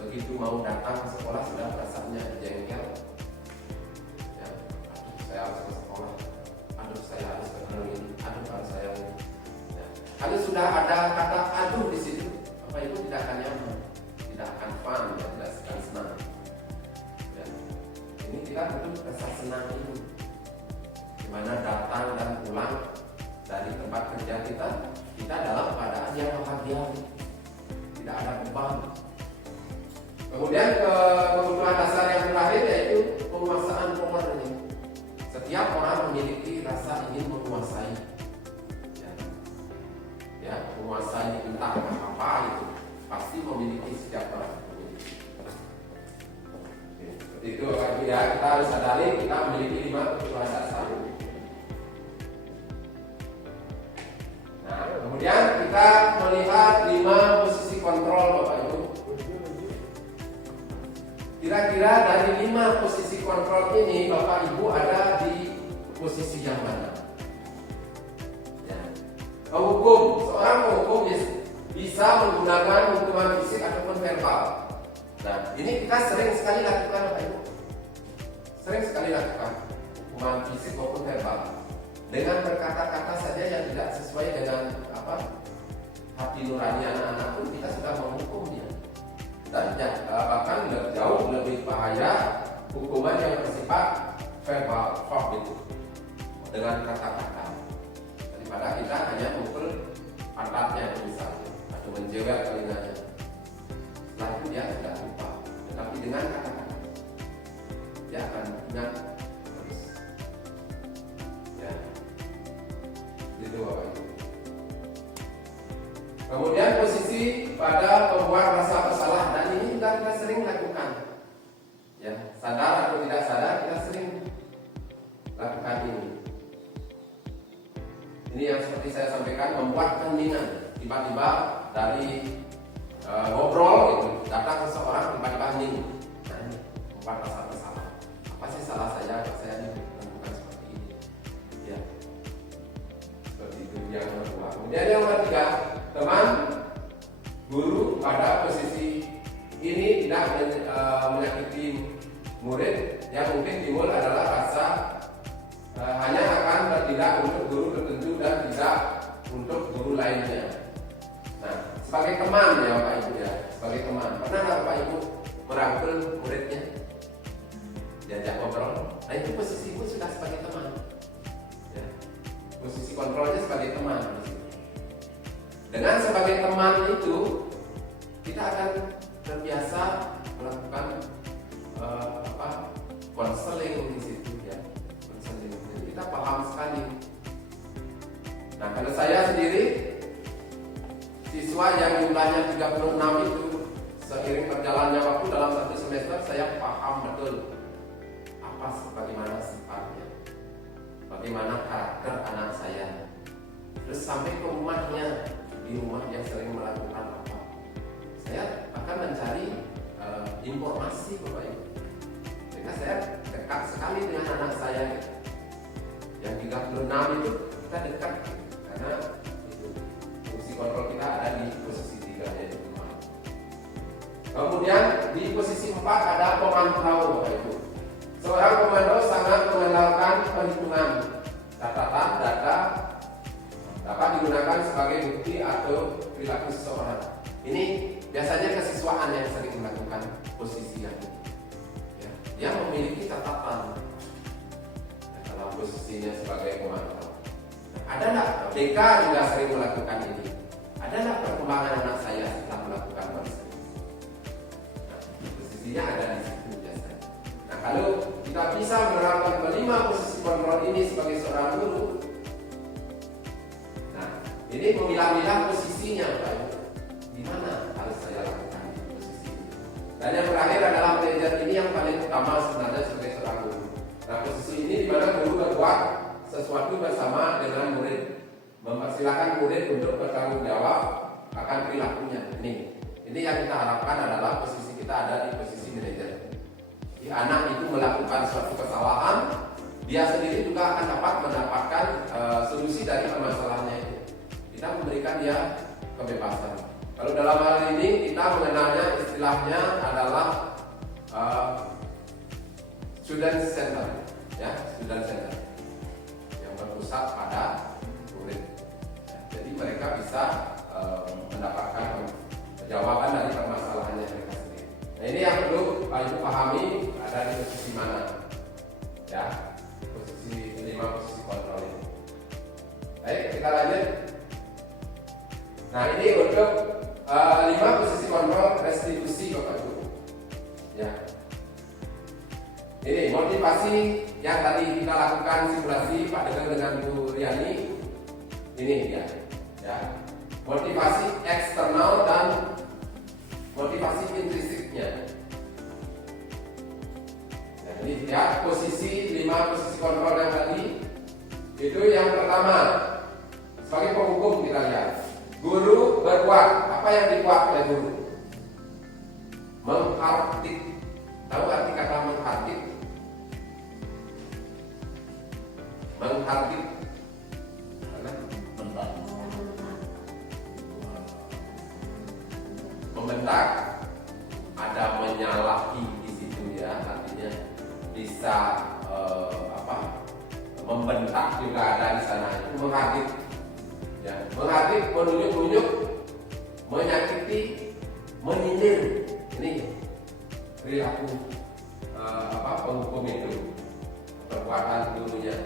begitu mau datang ke sekolah sudah perasaannya jengkel. Ya, saya harus ke sekolah. Saya harus ketemu ini. Harus saya ini. Ya. Kalau sudah ada kata aduh di situ, Bapak Ibu tidak akan nyaman, tidak akan fun, ya, tidak akan senang. Ya. Ini kita butuh rasa senang ini. Dimana datang dan pulang dari tempat kerja kita dalam keadaan yang bahagia, tidak ada beban. Kemudian kebutuhan dasar yang terakhir yaitu penguasaan power ini. Setiap orang memiliki rasa ingin menguasai, ya menguasai entah apa itu pasti memiliki setiap orang. Seperti itu Bapak Ibu ya, kita harus sadari kita memiliki 5 kebutuhan dasar. Nah, kemudian kita melihat 5 posisi kontrol Bapak Ibu. Kira-kira dari 5 posisi kontrol ini Bapak Ibu ada di posisi yang mana? Ya. Penghukum, seorang penghukum bisa menggunakan hukuman fisik ataupun verbal. Nah, ini kita sering sekali lakukan Bapak Ibu. Sering sekali lakukan hukuman fisik maupun verbal. Dengan berkata-kata saja yang tidak sesuai dengan hati nurani anak-anak pun kita sudah menghukum dia. Dan bahkan jauh lebih bahaya hukuman yang bersifat verbal, itu dengan kata-kata daripada kita hanya memukul pantatnya misalnya atau menjewer telinganya. Setelah itu dia tidak lupa, tetapi dengan kata-kata dia akan ingat terus. Ya, itu Bapak Ibu. Kemudian posisi pada pembuat rasa bersalah, dan ini juga kita sering lakukan. Ya, sadar atau tidak sadar kita sering lakukan ini. Ini yang seperti saya sampaikan, membuat keheningan. Tiba-tiba dari ngobrol itu datang seseorang tiba-tiba hening. Nah, ini membuat rasa bersalah. Apa sih salah saya? Saya melakukan seperti ini. Ya, seperti itu yang kedua. Kemudian yang ketiga, teman guru pada posisi ini tidak menyakiti murid. Yang mungkin timbul adalah rasa hanya akan bertindak untuk guru tertentu dan tidak untuk guru lainnya. Nah, sebagai teman ya Bapak Ibu ya, sebagai teman, pernah Bapak Ibu merangkul muridnya, diajak ngobrol? Nah, itu posisi Ibu sudah sebagai teman. Ya. Posisi kontrolnya sebagai teman. Dengan sebagai teman itu kita akan terbiasa melakukan konseling di situ ya, konseling. Jadi kita paham sekali. Nah, kalau saya sendiri siswa yang jumlahnya 36 itu seiring berjalannya waktu dalam 1 semester saya paham betul bagaimana sifatnya, bagaimana karakter anak saya. Terus sampai ke rumahnya, di rumah dia sering melakukan apa, saya akan mencari informasi Bapak Ibu. Sehingga saya dekat sekali dengan anak saya gitu. Yang 36 itu kita dekat karena itu fungsi kontrol kita ada di posisi 3 yaitu teman. Kemudian di posisi 4 ada pemantau Bapak Ibu. Seorang komando sangat mengandalkan perhitungan catatan data dapat digunakan sebagai bukti atau perilaku seseorang. Ini biasanya kesiswaan yang sering melakukan posisi yang ini. Ya, dia memiliki catatan dalam posisinya sebagai komando. Ada nggak? BK juga sering melakukan ini. Ada nggak perkembangan anak saya setelah melakukan posisi? Nah, posisinya ada di situ biasanya. Nah, kalau kita bisa menerapkan kelima posisi kontrol ini sebagai seorang guru, nah ini memilah-milah posisinya Pak Ibu. Di mana harus saya lakukan posisi ini? Dan yang terakhir adalah manajer ini yang paling utama sebenarnya sebagai seorang guru. Nah, posisi ini di mana guru berbuat sesuatu bersama dengan murid, mempersilahkan murid untuk bertanggung jawab akan perilakunya. Ini yang kita harapkan adalah posisi kita ada di posisi manajer. Di anak itu melakukan suatu kesalahan, dia sendiri juga akan dapat mendapatkan solusi dari permasalahannya itu. Kita memberikan dia kebebasan. Kalau dalam hal ini kita mengenalnya istilahnya adalah student center, ya, student center yang berpusat pada murid. Jadi mereka bisa mendapatkan jawaban dari permasalahannya mereka sendiri. Nah, ini yang perlu Pak Ibu pahami ada di posisi mana, ya, posisi 5 posisi kontrol ini. Baik, kita lanjut. Nah, ini untuk 5 posisi kontrol restitusi Bapak Ibu. Ya. Ini motivasi yang tadi kita lakukan simulasi Pak Dagang dengan Bu Riani. Ini dia, ya. Motivasi eksternal dan motivasi intrinsiknya. Nah, ini dia posisi 5 posisi kontrol yang tadi. Itu yang pertama. Sebagai penghukum kita lihat. Guru berbuat. Apa yang dibuat oleh guru? Menghardik. Tahu arti kata menghardik? Menghardik. Membentak. Ada menyalahi di situ ya, artinya bisa membentak juga ada di sana. Itu menghardik. Ya, menghardik, menunjuk-nunjuk, menyakiti, menyindir. Ini perilaku penghukum itu, perbuatan gurunya.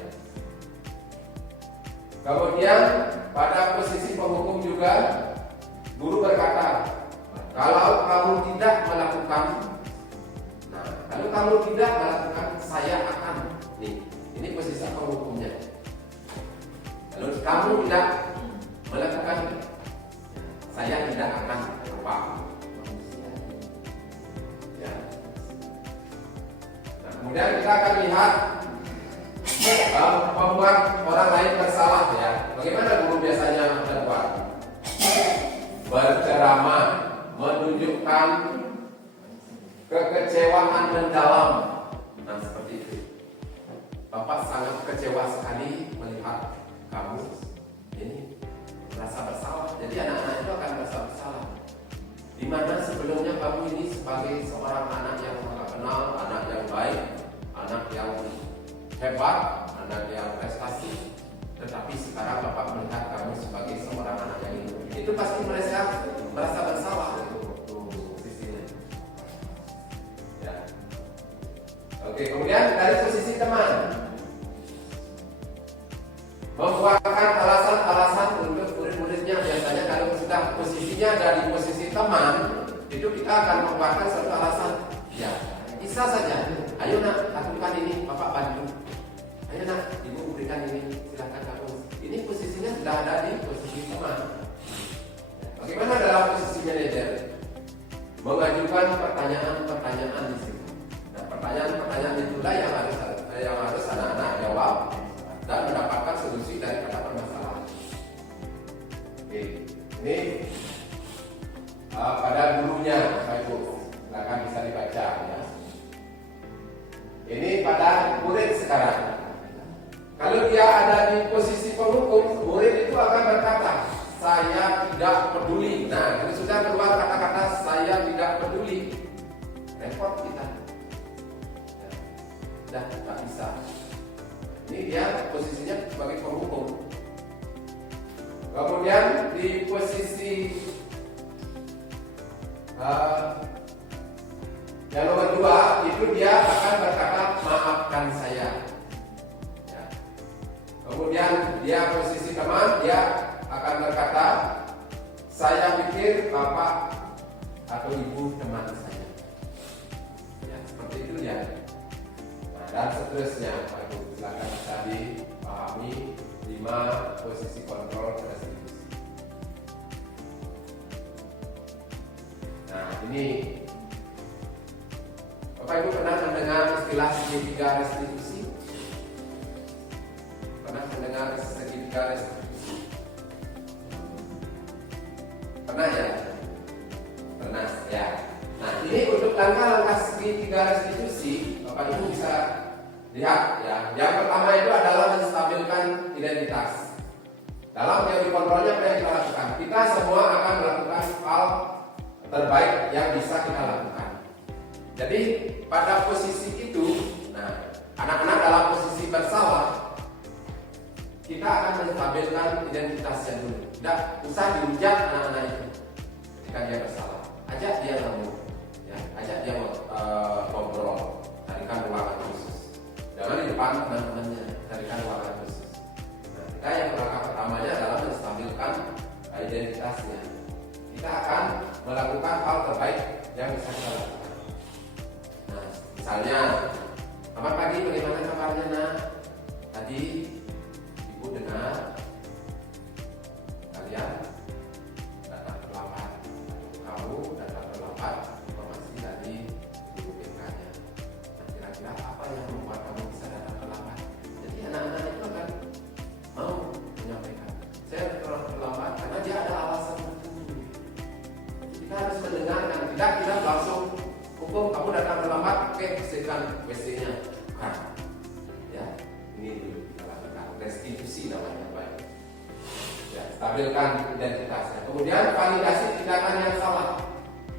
Kemudian pada posisi penghukum juga guru berkata, kalau kamu tidak melakukan, nah kalau kamu tidak melakukan, saya akan. Nih, ini posisi penghukumnya. Kalau kamu tidak melakukan, saya tidak akan apa. Ya. Nah, kemudian kita akan lihat membuat orang lain bersalah ya. Bagaimana guru biasanya berbuat? Berceramah, menunjukkan kekecewaan mendalam. Nah seperti itu. Bapak sangat kecewa sekali melihat kamu ini merasa bersalah. Jadi anak-anak itu akan merasa bersalah. Di mana sebelumnya kamu ini sebagai seorang anak yang terkenal, anak yang baik, anak yang hebat, anak yang prestasi, tetapi sekarang Bapak melihat kamu sebagai seorang anak yang itu pasti mereka merasa bersalah itu posisinya. Ya. Oke, kemudian dari posisi teman, membuatkan alasan-alasan untuk murid-muridnya. Biasanya kalau sudah posisinya dari posisi teman, itu kita akan membuatkan satu alasan. Ya, bisa saja. Ayo nak, lakukan ini, Bapak bantu. Ayo nak, Ibu berikan ini, silakan kamu. Ini posisinya sudah ada di posisi teman. Bagaimana dalam posisi manajer? Mengajukan pertanyaan-pertanyaan di situ. Nah, pertanyaan-pertanyaan itulah yang harus anak-anak jawab dan mendapatkan solusi daripada permasalahan. Oke, ini pada gurunya, Bapak Ibu, silakan bisa dibaca ya. Ini pada murid sekarang. Kalau dia ada di posisi penghukum, murid itu akan berkata, saya tidak peduli. Nah, kalau sudah keluar kata-kata saya tidak peduli, repot kita. Sudah tidak bisa. Ini dia posisinya sebagai penghukum. Kemudian di posisi yang nomor 2 itu dia akan berkata maafkan saya. Ya. Kemudian dia posisi teman, dia akan berkata saya pikir Bapak atau Ibu teman saya. Ya, seperti itu ya. Nah, dan seterusnya, Pak Ibu, silakan bisa dipahami 5 posisi kontrol restitusi. Nah, ini Bapak Ibu pernah mendengar istilah segitiga restitusi? Pernah mendengar segitiga restitusi? Pernah ya? Pernah ya. Nah, ini untuk langkah-langkah segitiga restitusi, Bapak Ibu bisa lihat ya. Yang pertama itu adalah menstabilkan identitas. Dalam teori kontrolnya apa yang kita lakukan? Kita semua akan melakukan hal terbaik yang bisa kita lakukan. Jadi pada posisi itu, nah anak-anak dalam posisi bersalah, kita akan menstabilkan identitasnya dulu. Tidak usah dihujat anak-anak itu ketika dia bersalah. Ajak dia ngomong, ya, ajak dia ngobrol, carikan ruangan khusus. Jangan di depan teman-temannya, carikan ruangan khusus. Nah, kita yang langkah pertamanya adalah menstabilkan identitasnya. Kita akan melakukan hal terbaik yang bisa kita lakukan. Nah, misalnya Selamat pagi, bagaimana kabarnya nak? Tadi ibu dengar kalian datang terlambat. Kamu datang terlambat informasi dari guru BK-nya. Nah, kira-kira apa yang membuat kamu bisa datang terlambat? Jadi anak-anak itu akan mau menyampaikan, saya datang terlambat karena dia ada alasan tertentu. Kita harus mendengarkan, tidak kita langsung hukum kamu datang terlambat, oke bersihkan WC-nya. Bukan. Ya, ini dulu kita lakukan restitusi namanya, baik. Ya, stabilkan identitasnya. Kemudian validasi tindakan yang salah.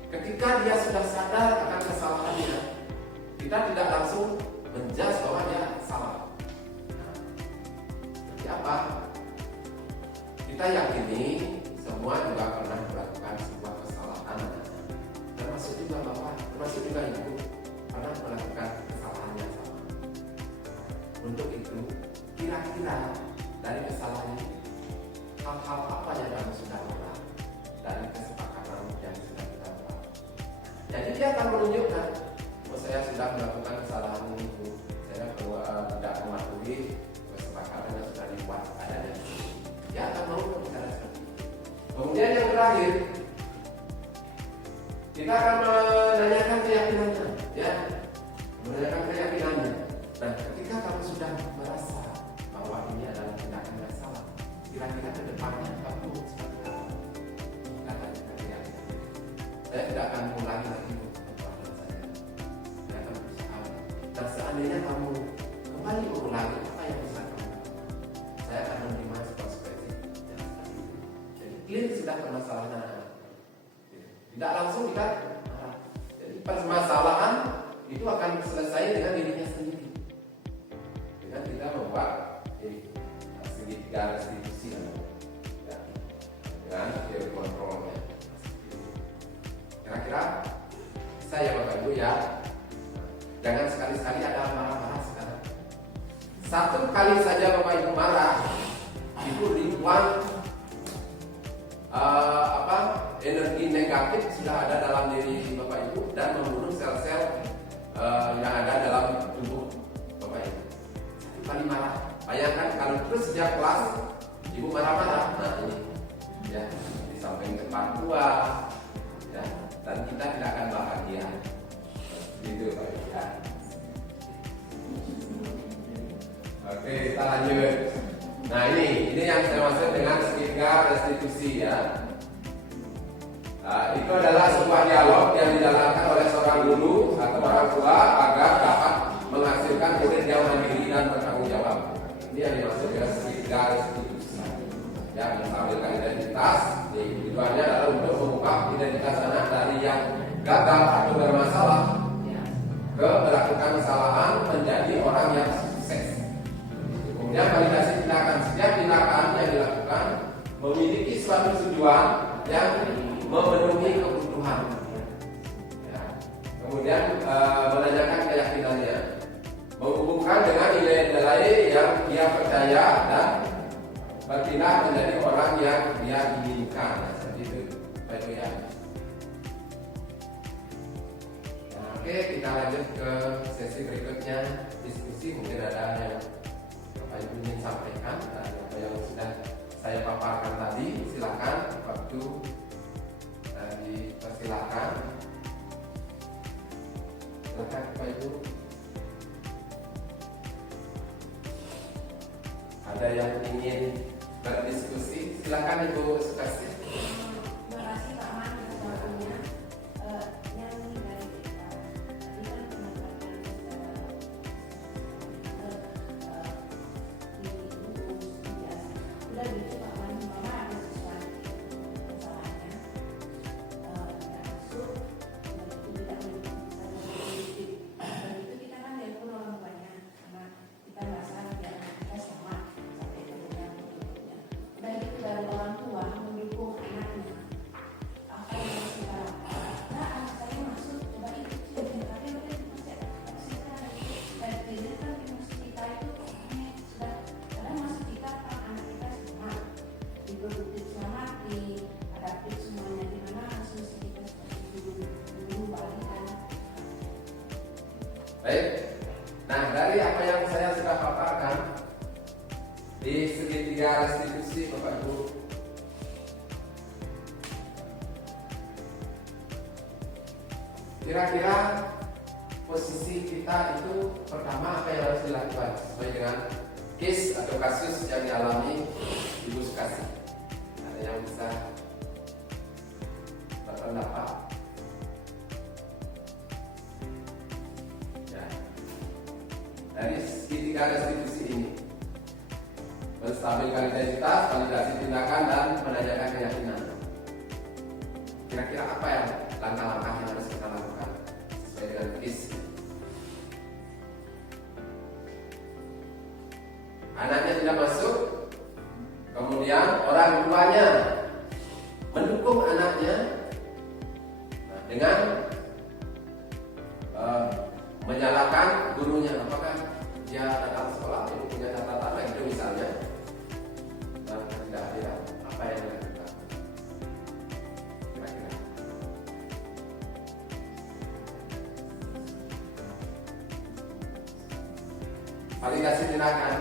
Ketika dia sudah sadar akan kesalahannya, kita tidak langsung menjudge bahwa dia salah. Nah, seperti apa? Kita yakini semua juga pernah melakukan sebuah kesalahan, termasuk juga bapak, termasuk juga ibu pernah melakukan kesalahan yang sama. Untuk itu, kira-kira dari kesalahan ini hal-hal apa yang kamu sudah buat dari kesepakatan yang sudah kita buat? Jadi dia akan menunjukkan, oh saya sudah melakukan kesalahan ini, saya tidak mematuhi kesepakatan yang sudah dibuat adanya. Dia akan mau berbicara seperti itu. Kemudian yang terakhir, kita akan menanyakan keyakinannya, ya, menanyakan keyakinannya. Nah, ketika kamu sudah merasa bahwa ini adalah tindakan yang salah, kira-kira ke depannya kamu seperti apa? Kata keyakinan. Saya tidak akan mengulangi lagi perbuatan saya. Saya akan berusaha. Dan seandainya kamu kembali mengulangi apa yang bisa kamu lakukan, saya akan menerima konsekuensi yang seperti itu. Jadi clear sudah permasalahan. Tidak langsung kita marah. Jadi permasalahan itu akan selesai dengan dirinya sendiri. Dengan kita membuat segitiga restitusi, ya, dengan teori kontrolnya. Kira-kira saya Bapak Ibu ya, jangan sekali-sekali ada marah-marah sekarang. Satu kali saja Bapak Ibu marah, itu ribuan energi negatif sudah ada dalam diri Bapak Ibu dan membunuh sel-sel yang ada dalam tubuh Bapak Ibu. Satu kali marah. Bayangkan kalau terus sejak kelas Ibu marah-marah, nah ini ya di samping depan tua, ya, dan kita tidak akan bahagia. Gitu Pak Ibu ya. Oke, kita lanjut. Nah ini yang saya maksud dengan segitiga restitusi ya. Nah, itu adalah sebuah dialog yang dijalankan oleh seorang guru atau orang tua agar dapat menghasilkan murid yang mandiri dan bertanggung jawab. Ini yang dimaksud dengan segitiga restitusi. Yang menstabilkan identitas, tujuannya adalah untuk mengubah identitas anak dari yang gagal atau bermasalah ke melakukan kesalahan menjadi orang yang sukses. Kemudian validasi tindakan. Setiap tindakan yang dilakukan memiliki suatu tujuan yang memenuhi kebutuhan. Ya. Kemudian menanyakan keyakinannya, menghubungkan dengan nilai-nilai yang dia percaya dan bertindak menjadi orang yang dia inginkan. Nah, seperti itu, baik ya. Nah, oke, kita lanjut ke sesi berikutnya, diskusi. Mungkin ada yang Bapak Ibu ingin sampaikan dan apa yang sudah saya paparkan tadi, silakan waktu dipersilakan. Silakan Bapak Ibu. Ada yang ingin berdiskusi, silakan Ibu Sukasi. Terima kasih Pak Man atas waktunya. Yang dari kita tadi kan menyampaikan di buku biasa. Udah gitu Pak Man, Mama ada sesuatu kesalahannya. Tidak masuk, itu tidak bisa politik. Dan itu kita kan telepon orang tuanya, karena kita merasa biar kita sama sampai kemudian. Dan itu dari orang tua mendukung anaknya. Di segitiga restitusi Bapak Ibu, kira-kira posisi kita itu pertama apa yang harus dilakukan sesuai dengan case atau kasus yang dialami Ibu Sukasih? Ada yang bisa berpendapat? Ya. Dari segitiga restitusi ini, menstabilkan identitas, validasi tindakan, dan menanyakan keyakinan. Kira-kira apa yang langkah-langkah yang harus kita lakukan sesuai dengan case? Anaknya tidak masuk, kemudian orang tuanya mendukung anaknya dengan menyalahkan gurunya. Apakah dia datang sekolah ini punya catatan lagi itu misalnya, tidak ada apa yang dilakukan? Kira-kira validasi tindakan.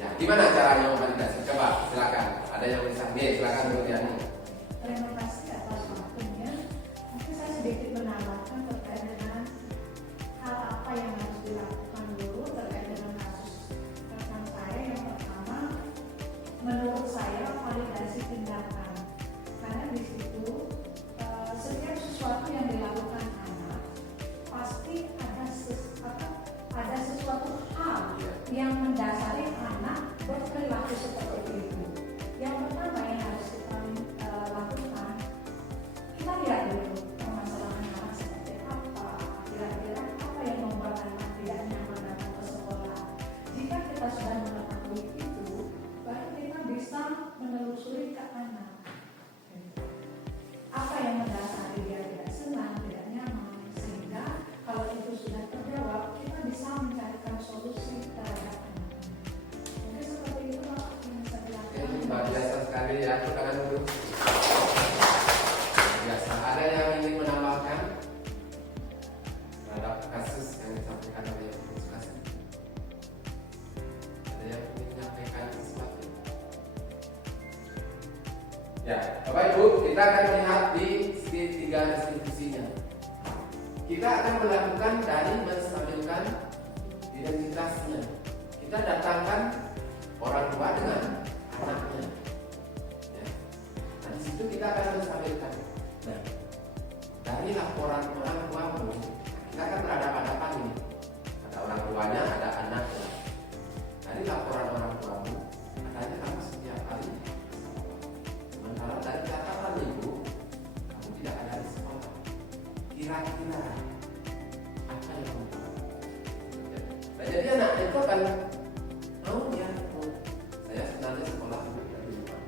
Ya, gimana caranya memvalidasi? Coba silakan. Ada yang bisa? Nih, silakan Bu Yani. Terima kasih atas waktunya. Mungkin saya sedikit menambahkan terkait dengan hal apa yang harus dilakukan dulu terkait dengan kasus rekan saya. Yang pertama, menurut saya validasi tindakan, karena di situ setiap sesuatu yang dilakukan anak pasti ada sesuatu hal yang mendasari anak berperilaku seperti itu. Yang pertama yang harus kita lakukan, kita lihat dulu permasalahan anak seperti apa, kira-kira apa yang membuat anak tidak nyaman datang ke sekolah. Jika kita sudah mengetahui itu, baru kita bisa menelusuri ke anak. Apa yang mendasari dia tidak senang, tidak nyaman, sehingga kalau itu sudah terjawab, kita bisa mencarikan solusi terhadap anak. Mungkin seperti itu Pak yang bisa dilakukan. Luar biasa sekali ya, tepuk tangan dulu. Biasa. Ada yang ingin menambahkan terhadap kasus yang disampaikan oleh Ibu Sukasih? Ada yang ingin menyampaikan sesuatu? Ya, Bapak Ibu, kita akan lihat di segitiga restitusinya. Kita akan melakukan dari menstabilkan identitasnya. Kita datangkan orang tua dengan anaknya. Ya. Nah, di situ kita akan menstabilkan. Nah, dari laporan orang tuamu, kita akan berhadapan-hadapan ini. Ada orang tuanya, ada anaknya. Dari laporan orang tuamu, katanya kamu setiap hari sementara dari catatan ibu, kamu tidak ada di sekolah. Kira-kira apa yang kamu lakukan? Nah, jadi anak itu akan saya sebenarnya sekolah dulu dari rumah.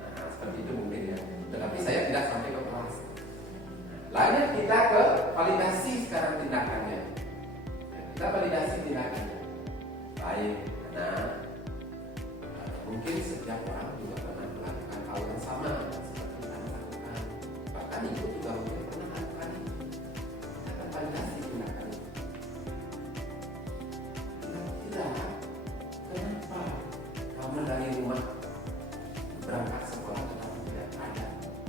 Nah, seperti itu mungkin ya. Tetapi saya tidak sampai ke kelas. Lanjut kita ke validasi sekarang tindakannya. Nah, kita validasi tindakannya. Baik, nah mungkin setiap orang juga pernah melakukan hal yang sama seperti kita lakukan. Bahkan ibu juga mungkin pernah melakukan itu. Kita akan validasi tindakannya. Kira-kira kenapa kamu dari rumah berangkat sekolah tetapi tidak ada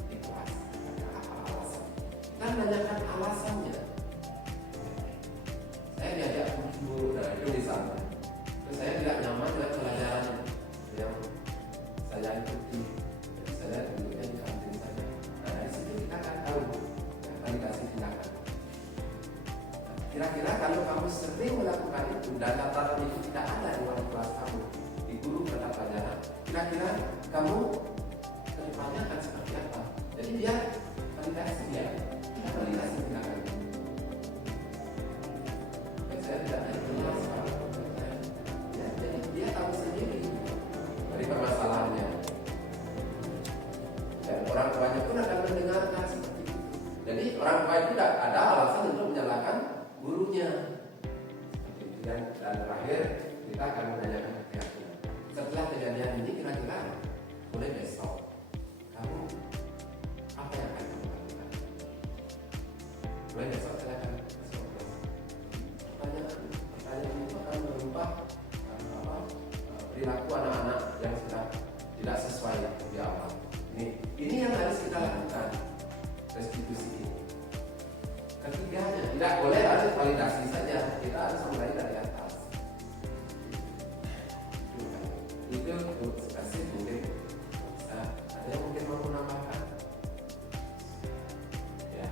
di kelas? Ada apa alasan? Kita menanyakan alasannya. Saya diajak guru dari itu di sana. Terus saya tidak nyaman dengan pelajaran yang saya ikuti. Jadi saya duduknya di kantin saja. Nah, dari situ kita akan tahu ya, validasi tindakan. Kira-kira kalau kamu sering melakukan itu dan catatan itu tidak ada di ruang kelas kamu, di guru mata pelajaran, kira-kira kamu kedepannya akan seperti apa? Jadi dia validasi dia, kita validasi tindakan. Saya tidak jelas Pak. Ya, jadi dia tahu sendiri dari permasalahannya. Dan orang tuanya pun akan mendengarkan seperti itu. Jadi orang tua itu tidak ada alasan untuk menyalahkan gurunya. Dan terakhir kita akan menanyakan keyakinan. Setelah kejadian ini kira-kira mulai besok kamu apa yang akan kamu lakukan? Mulai besok saya akan kasih pertanyaan itu akan merubah perilaku anak-anak yang sudah tidak sesuai di awal. Ini yang harus kita lakukan, restitusi ini. Ketiganya, tidak boleh harus validasi saja, kita harus mulai dari atas. Itu untuk spesifik mungkin bisa, ada yang mungkin mau menambahkan? Ya.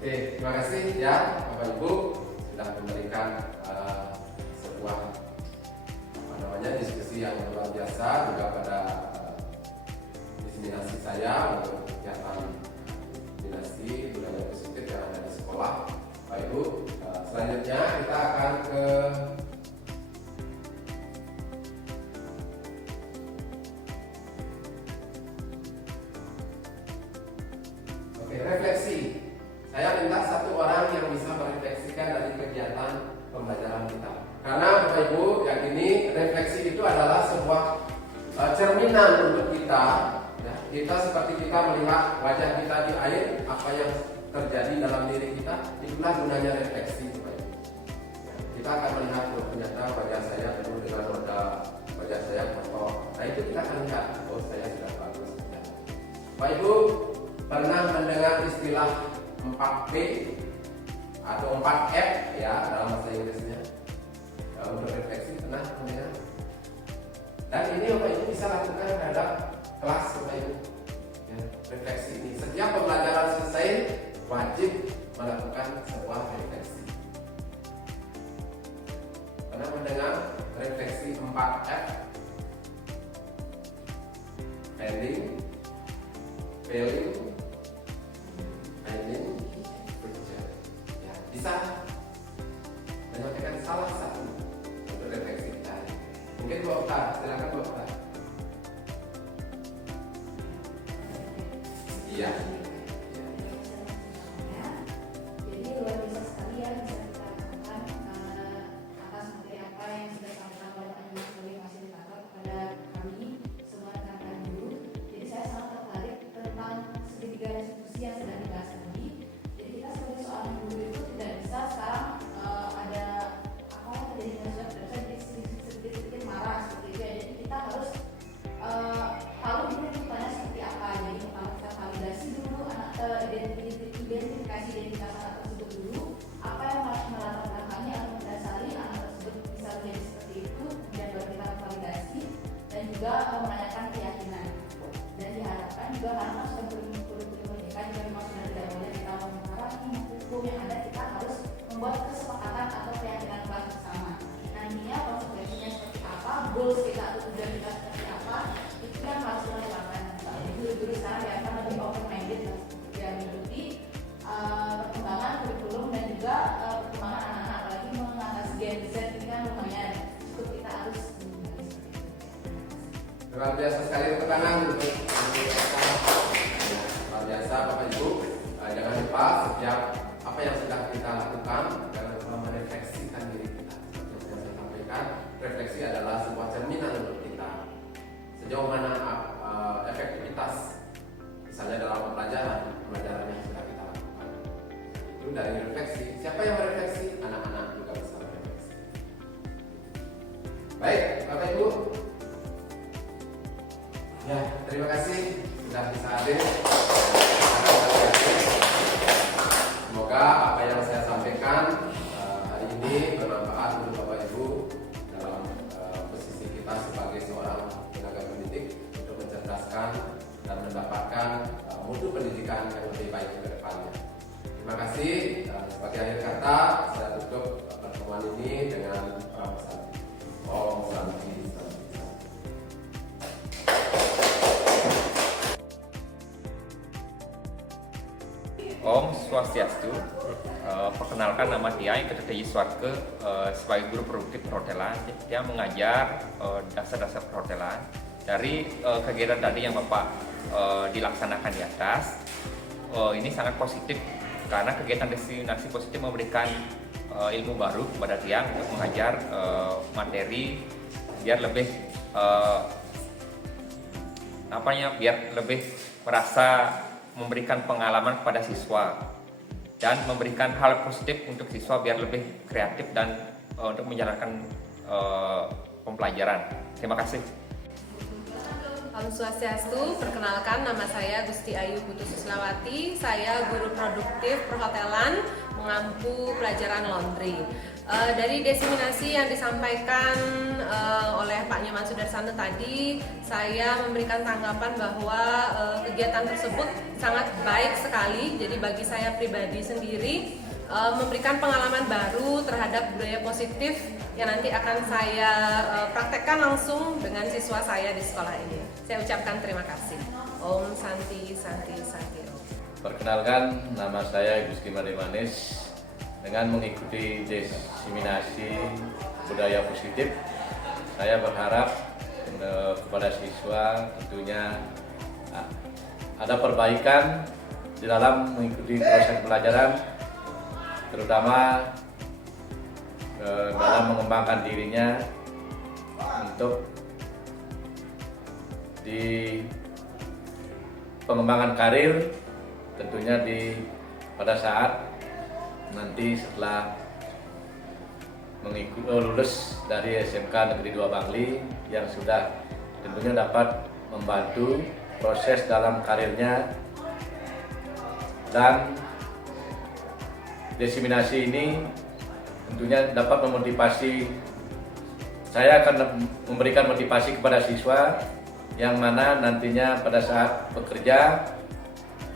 Oke, terima kasih ya Bapak Ibu sudah memberikan sebuah diskusi yang luar biasa juga pada diseminasi saya untuk kegiatan diseminasi budaya positif yang ada di sekolah. Bapak Ibu, selanjutnya kita akan ke refleksi. Saya minta satu orang yang bisa merefleksikan dari kegiatan pembelajaran kita. Karena Bapak Ibu yakini refleksi itu adalah sebuah cerminan untuk kita. Ya, kita seperti kita melihat wajah kita di air, apa yang terjadi dalam diri kita, itulah gunanya refleksi. Bapak Ibu. Ya, kita akan melihat ternyata wajah saya penuh dengan noda, wajah saya kotor. Nah itu kita akan lihat, oh saya sudah bagus. Ya. Bapak Ibu pernah mendengar istilah 4P atau 4F ya dalam bahasa Inggrisnya? Untuk refleksi pernah mendengar? Dan ini Bapak Ibu bisa lakukan terhadap kelas Bapak Ibu. Ya, refleksi ini setiap pembelajaran selesai wajib melakukan sebuah refleksi. Pernah mendengar refleksi 4F? Pending, failing, finding, future. Ya, bisa menyampaikan salah satu untuk refleksi kita. Mungkin Bu Okta, silakan Bu Okta. Iya. Jadi luar biasa sekali ya bisa kita lakukan atas materi apa yang sudah disampaikan oleh Pak Ibu sebagai fasilitator kepada kami semua rekan-rekan guru. Jadi saya sangat tertarik tentang segitiga restitusi yang sedang dibahas tadi. Jadi kita sebagai seorang guru itu tidak bisa sekarang ada apa yang terjadi dengan sudah tidak bisa sedikit marah seperti itu ya. Jadi kita harus tahu dulu tuntutannya seperti apa. Jadi pertama kita validasi dulu identifikasi identitas anak tersebut dulu, apa yang melatar belakangnya atau mendasari anak tersebut bisa menjadi seperti itu, kemudian baru kita validasi dan juga menanyakan keyakinan. Dan diharapkan juga karena sudah kurikulum merdeka juga memang sudah tidak boleh kita memarahi hukum yang ada, kita harus membuat kesepakatan atau keyakinan kelas bersama. Nantinya konsekuensinya seperti apa, goals kita atau tujuan kita seperti apa, itu yang harus kita lakukan. Jadi guru-guru sekarang diakan lebih open minded dan mengikuti perkembangan kurikulum dan juga perkembangan anak-anak, apalagi mengatasi Gen Z ini kan lumayan cukup kita harus Luar biasa sekali tepuk tangan untuk luar biasa Bapak Ibu. Jangan lupa setiap apa yang sudah kita lakukan jangan lupa merefleksikan diri kita. Seperti yang saya sampaikan, refleksi adalah sebuah cerminan untuk kita. Sejauh mana efektivitas misalnya dalam pembelajaran yang sudah kita lakukan. Itu dari refleksi. Siapa yang merefleksi? Anak-anak juga bisa merefleksi. Baik, Bapak Ibu. Ya, terima kasih sudah bisa hadir. Semoga apa yang saya sampaikan hari ini bermanfaat untuk Bapak Ibu dalam posisi kita sebagai seorang tenaga pendidik untuk mencerdaskan dan mendapatkan mutu pendidikan yang lebih baik ke depannya. Terima kasih. Sebagai akhir kata, saya tutup pertemuan ini dengan pramusaji. Om Santi. Om Swastiastu. Perkenalkan nama Tiai Ketete Yiswarke sebagai guru produktif perhotelan. Dia mengajar dasar-dasar perhotelan dari kegiatan tadi yang Bapak dilaksanakan di atas. Ini sangat positif karena kegiatan destinasi positif memberikan ilmu baru kepada Tiang untuk mengajar materi biar lebih biar lebih merasa memberikan pengalaman kepada siswa dan memberikan hal positif untuk siswa biar lebih kreatif dan untuk menjalankan pembelajaran. Terima kasih. Om Swastiastu, perkenalkan nama saya Gusti Ayu Putu Suslawati. Saya guru produktif perhotelan mengampu pelajaran laundry. Dari diseminasi yang disampaikan oleh Pak Nyoman Sudarsanto tadi, saya memberikan tanggapan bahwa kegiatan tersebut sangat baik sekali. Jadi bagi saya pribadi sendiri, memberikan pengalaman baru terhadap budaya positif yang nanti akan saya praktekkan langsung dengan siswa saya di sekolah ini. Saya ucapkan terima kasih. Om Santi Santi Santi Om. Perkenalkan, nama saya Gusti Manis. Dengan mengikuti diseminasi budaya positif, saya berharap kepada siswa tentunya ada perbaikan di dalam mengikuti proses pelajaran, terutama dalam mengembangkan dirinya untuk di pengembangan karir, tentunya pada saat nanti setelah lulus dari SMK Negeri 2 Bangli yang sudah tentunya dapat membantu proses dalam karirnya, dan diseminasi ini tentunya dapat memotivasi. Saya akan memberikan motivasi kepada siswa yang mana nantinya pada saat bekerja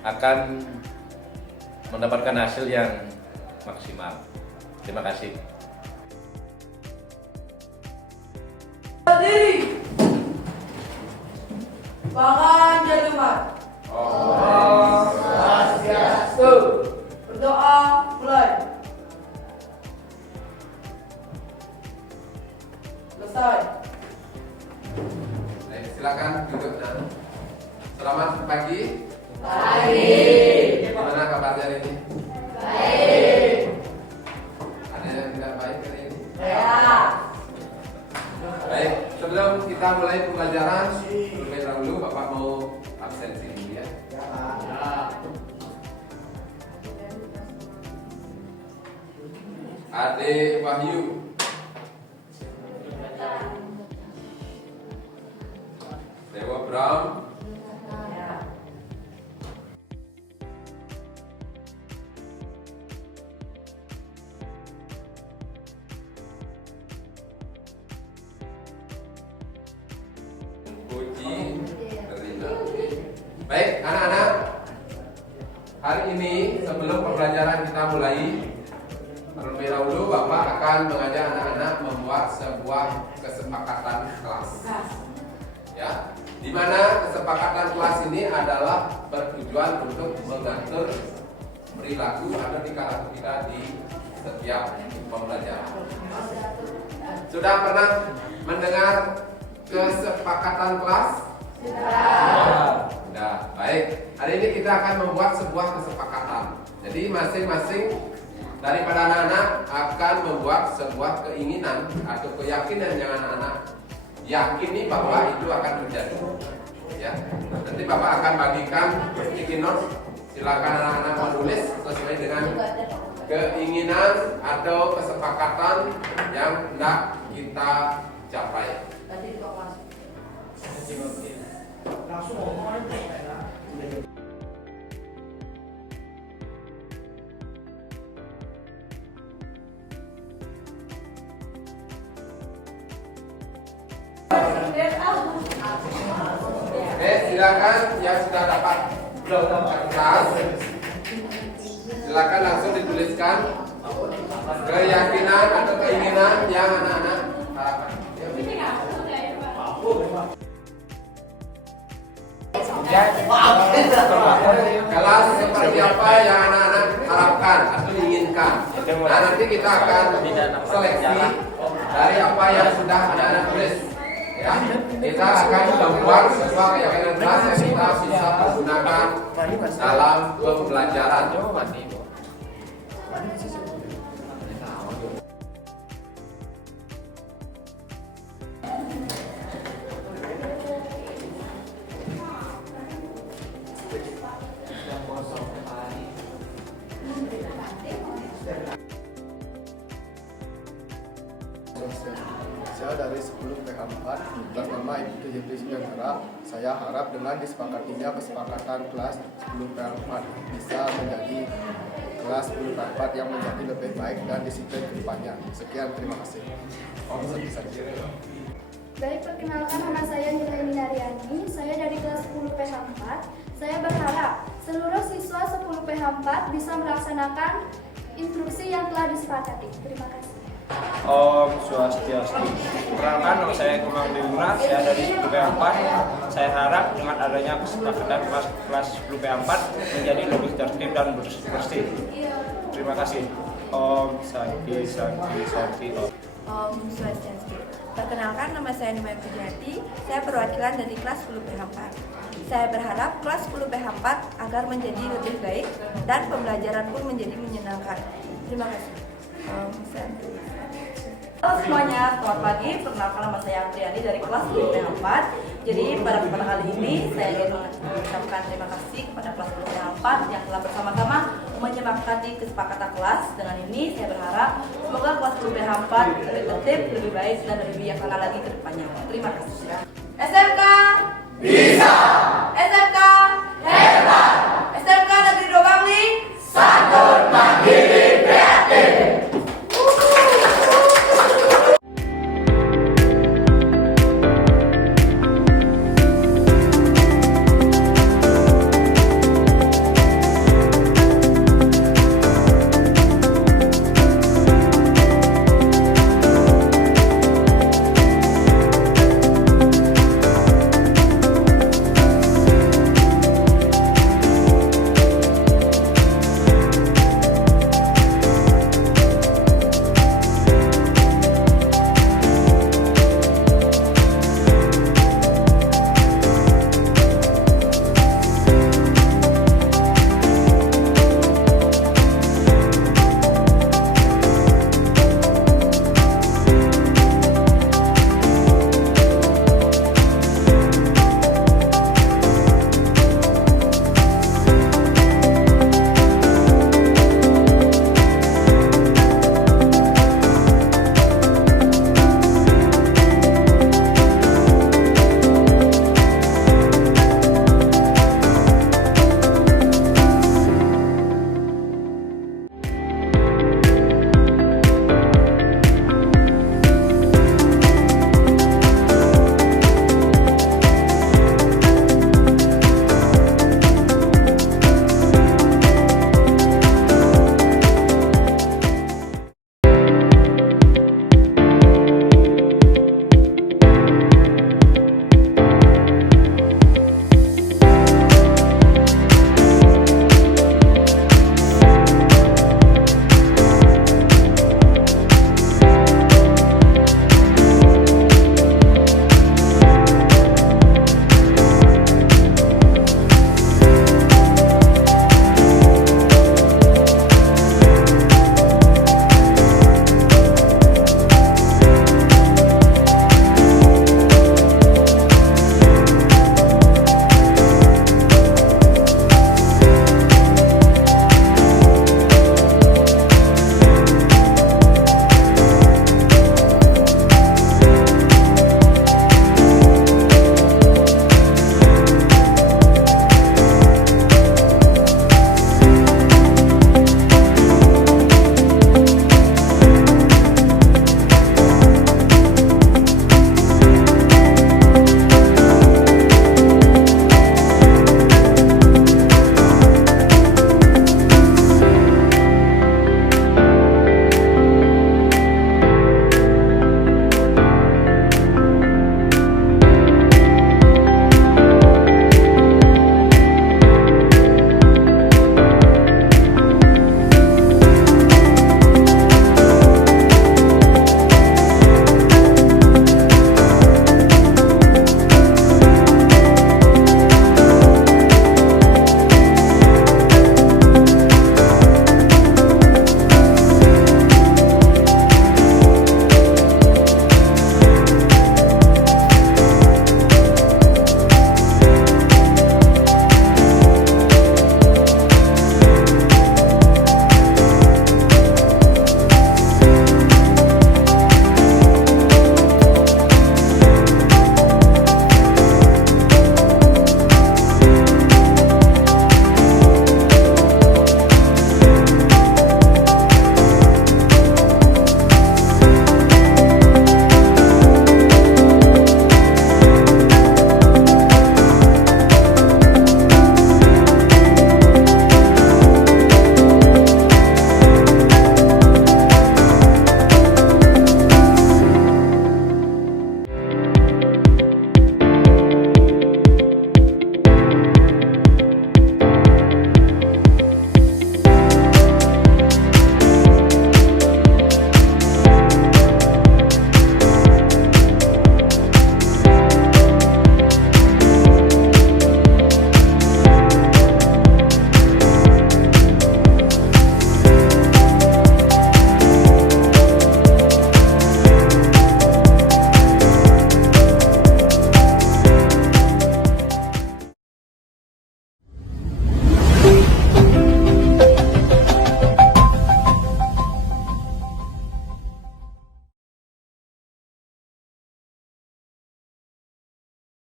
akan mendapatkan hasil yang maksimal. Terima kasih. Berdiri. Tangan jaduman. Om Swastiastu. Berdoa mulai. Selesai. Baik, silakan duduk. Selamat pagi. Pagi. Gimana kabarnya hari ini? Baik. Ada yang tidak baik hari ini? Ya. Baik, sebelum kita mulai pembelajaran, terlebih dahulu Bapak mau absensi dulu ya. Ade Wahyu. Dewa Brown. Puji Rina. Baik, anak-anak. Hari ini sebelum pembelajaran kita mulai, terlebih dahulu Bapak akan mengajak anak-anak membuat sebuah kesepakatan kelas. Ya, di mana kesepakatan kelas ini adalah bertujuan untuk mengatur perilaku atau tingkah laku kita di setiap pembelajaran. Sudah pernah mendengar kesepakatan kelas? Sudah. Baik. Hari ini kita akan membuat sebuah kesepakatan. Jadi masing-masing daripada anak-anak akan membuat sebuah keinginan atau keyakinan yang anak-anak yakini bahwa itu akan terjadi. Ya. Nanti Bapak akan bagikan sticky note. Silakan anak-anak menulis sesuai dengan keinginan atau kesepakatan yang hendak kita capai. Oke, silakan yang sudah dapat kertas, silakan langsung dituliskan keyakinan atau keinginan yang anak-anak harapkan. Kelas seperti apa yang anak-anak harapkan atau inginkan. Nah, nanti kita akan seleksi dari apa yang sudah anak-anak tulis. Ya, kita akan membuat sebuah keyakinan kelas yang kita bisa pergunakan dalam pembelajaran. Saya dari 10 PH4 atas nama Ibu Tejepri Sugandara. Saya harap dengan disepakatinya kesepakatan kelas 10 PH4 bisa menjadi kelas 10 PH4 yang menjadi lebih baik dan disiplin ke depannya. Sekian, terima kasih. Baik, perkenalkan nama saya Nuraini Naryani. Saya dari kelas 10 PH4. Saya berharap seluruh siswa 10 PH4 bisa melaksanakan instruksi yang telah disepakati. Terima kasih. Om Swastiastu. Perkenalkan, nama saya Kumang Bimura, saya dari 10 PH4. Saya harap dengan adanya kesepakatan kelas 10 PH4 menjadi lebih tertib dan bersih. Terima kasih. Om Santi Santi Santi Om. Om Swastiastu. Perkenalkan, nama saya Nima Pujati. Saya perwakilan dari kelas 10 PH4. Saya berharap kelas 10 PH4 agar menjadi lebih baik dan pembelajaran pun menjadi menyenangkan. Terima kasih. Om Santi. Halo semuanya, selamat pagi. Perkenalkan, nama saya Apriyani dari kelas 10 PH4. Jadi pada kesempatan kali ini saya ingin mengucapkan terima kasih kepada kelas 10 PH4 yang telah bersama-sama menyepakati kesepakatan kelas. Dengan ini saya berharap semoga kelas 10 PH4 lebih tertib, lebih baik dan lebih bijaksana lagi ke depannya. Terima kasih. SMK bisa. SMK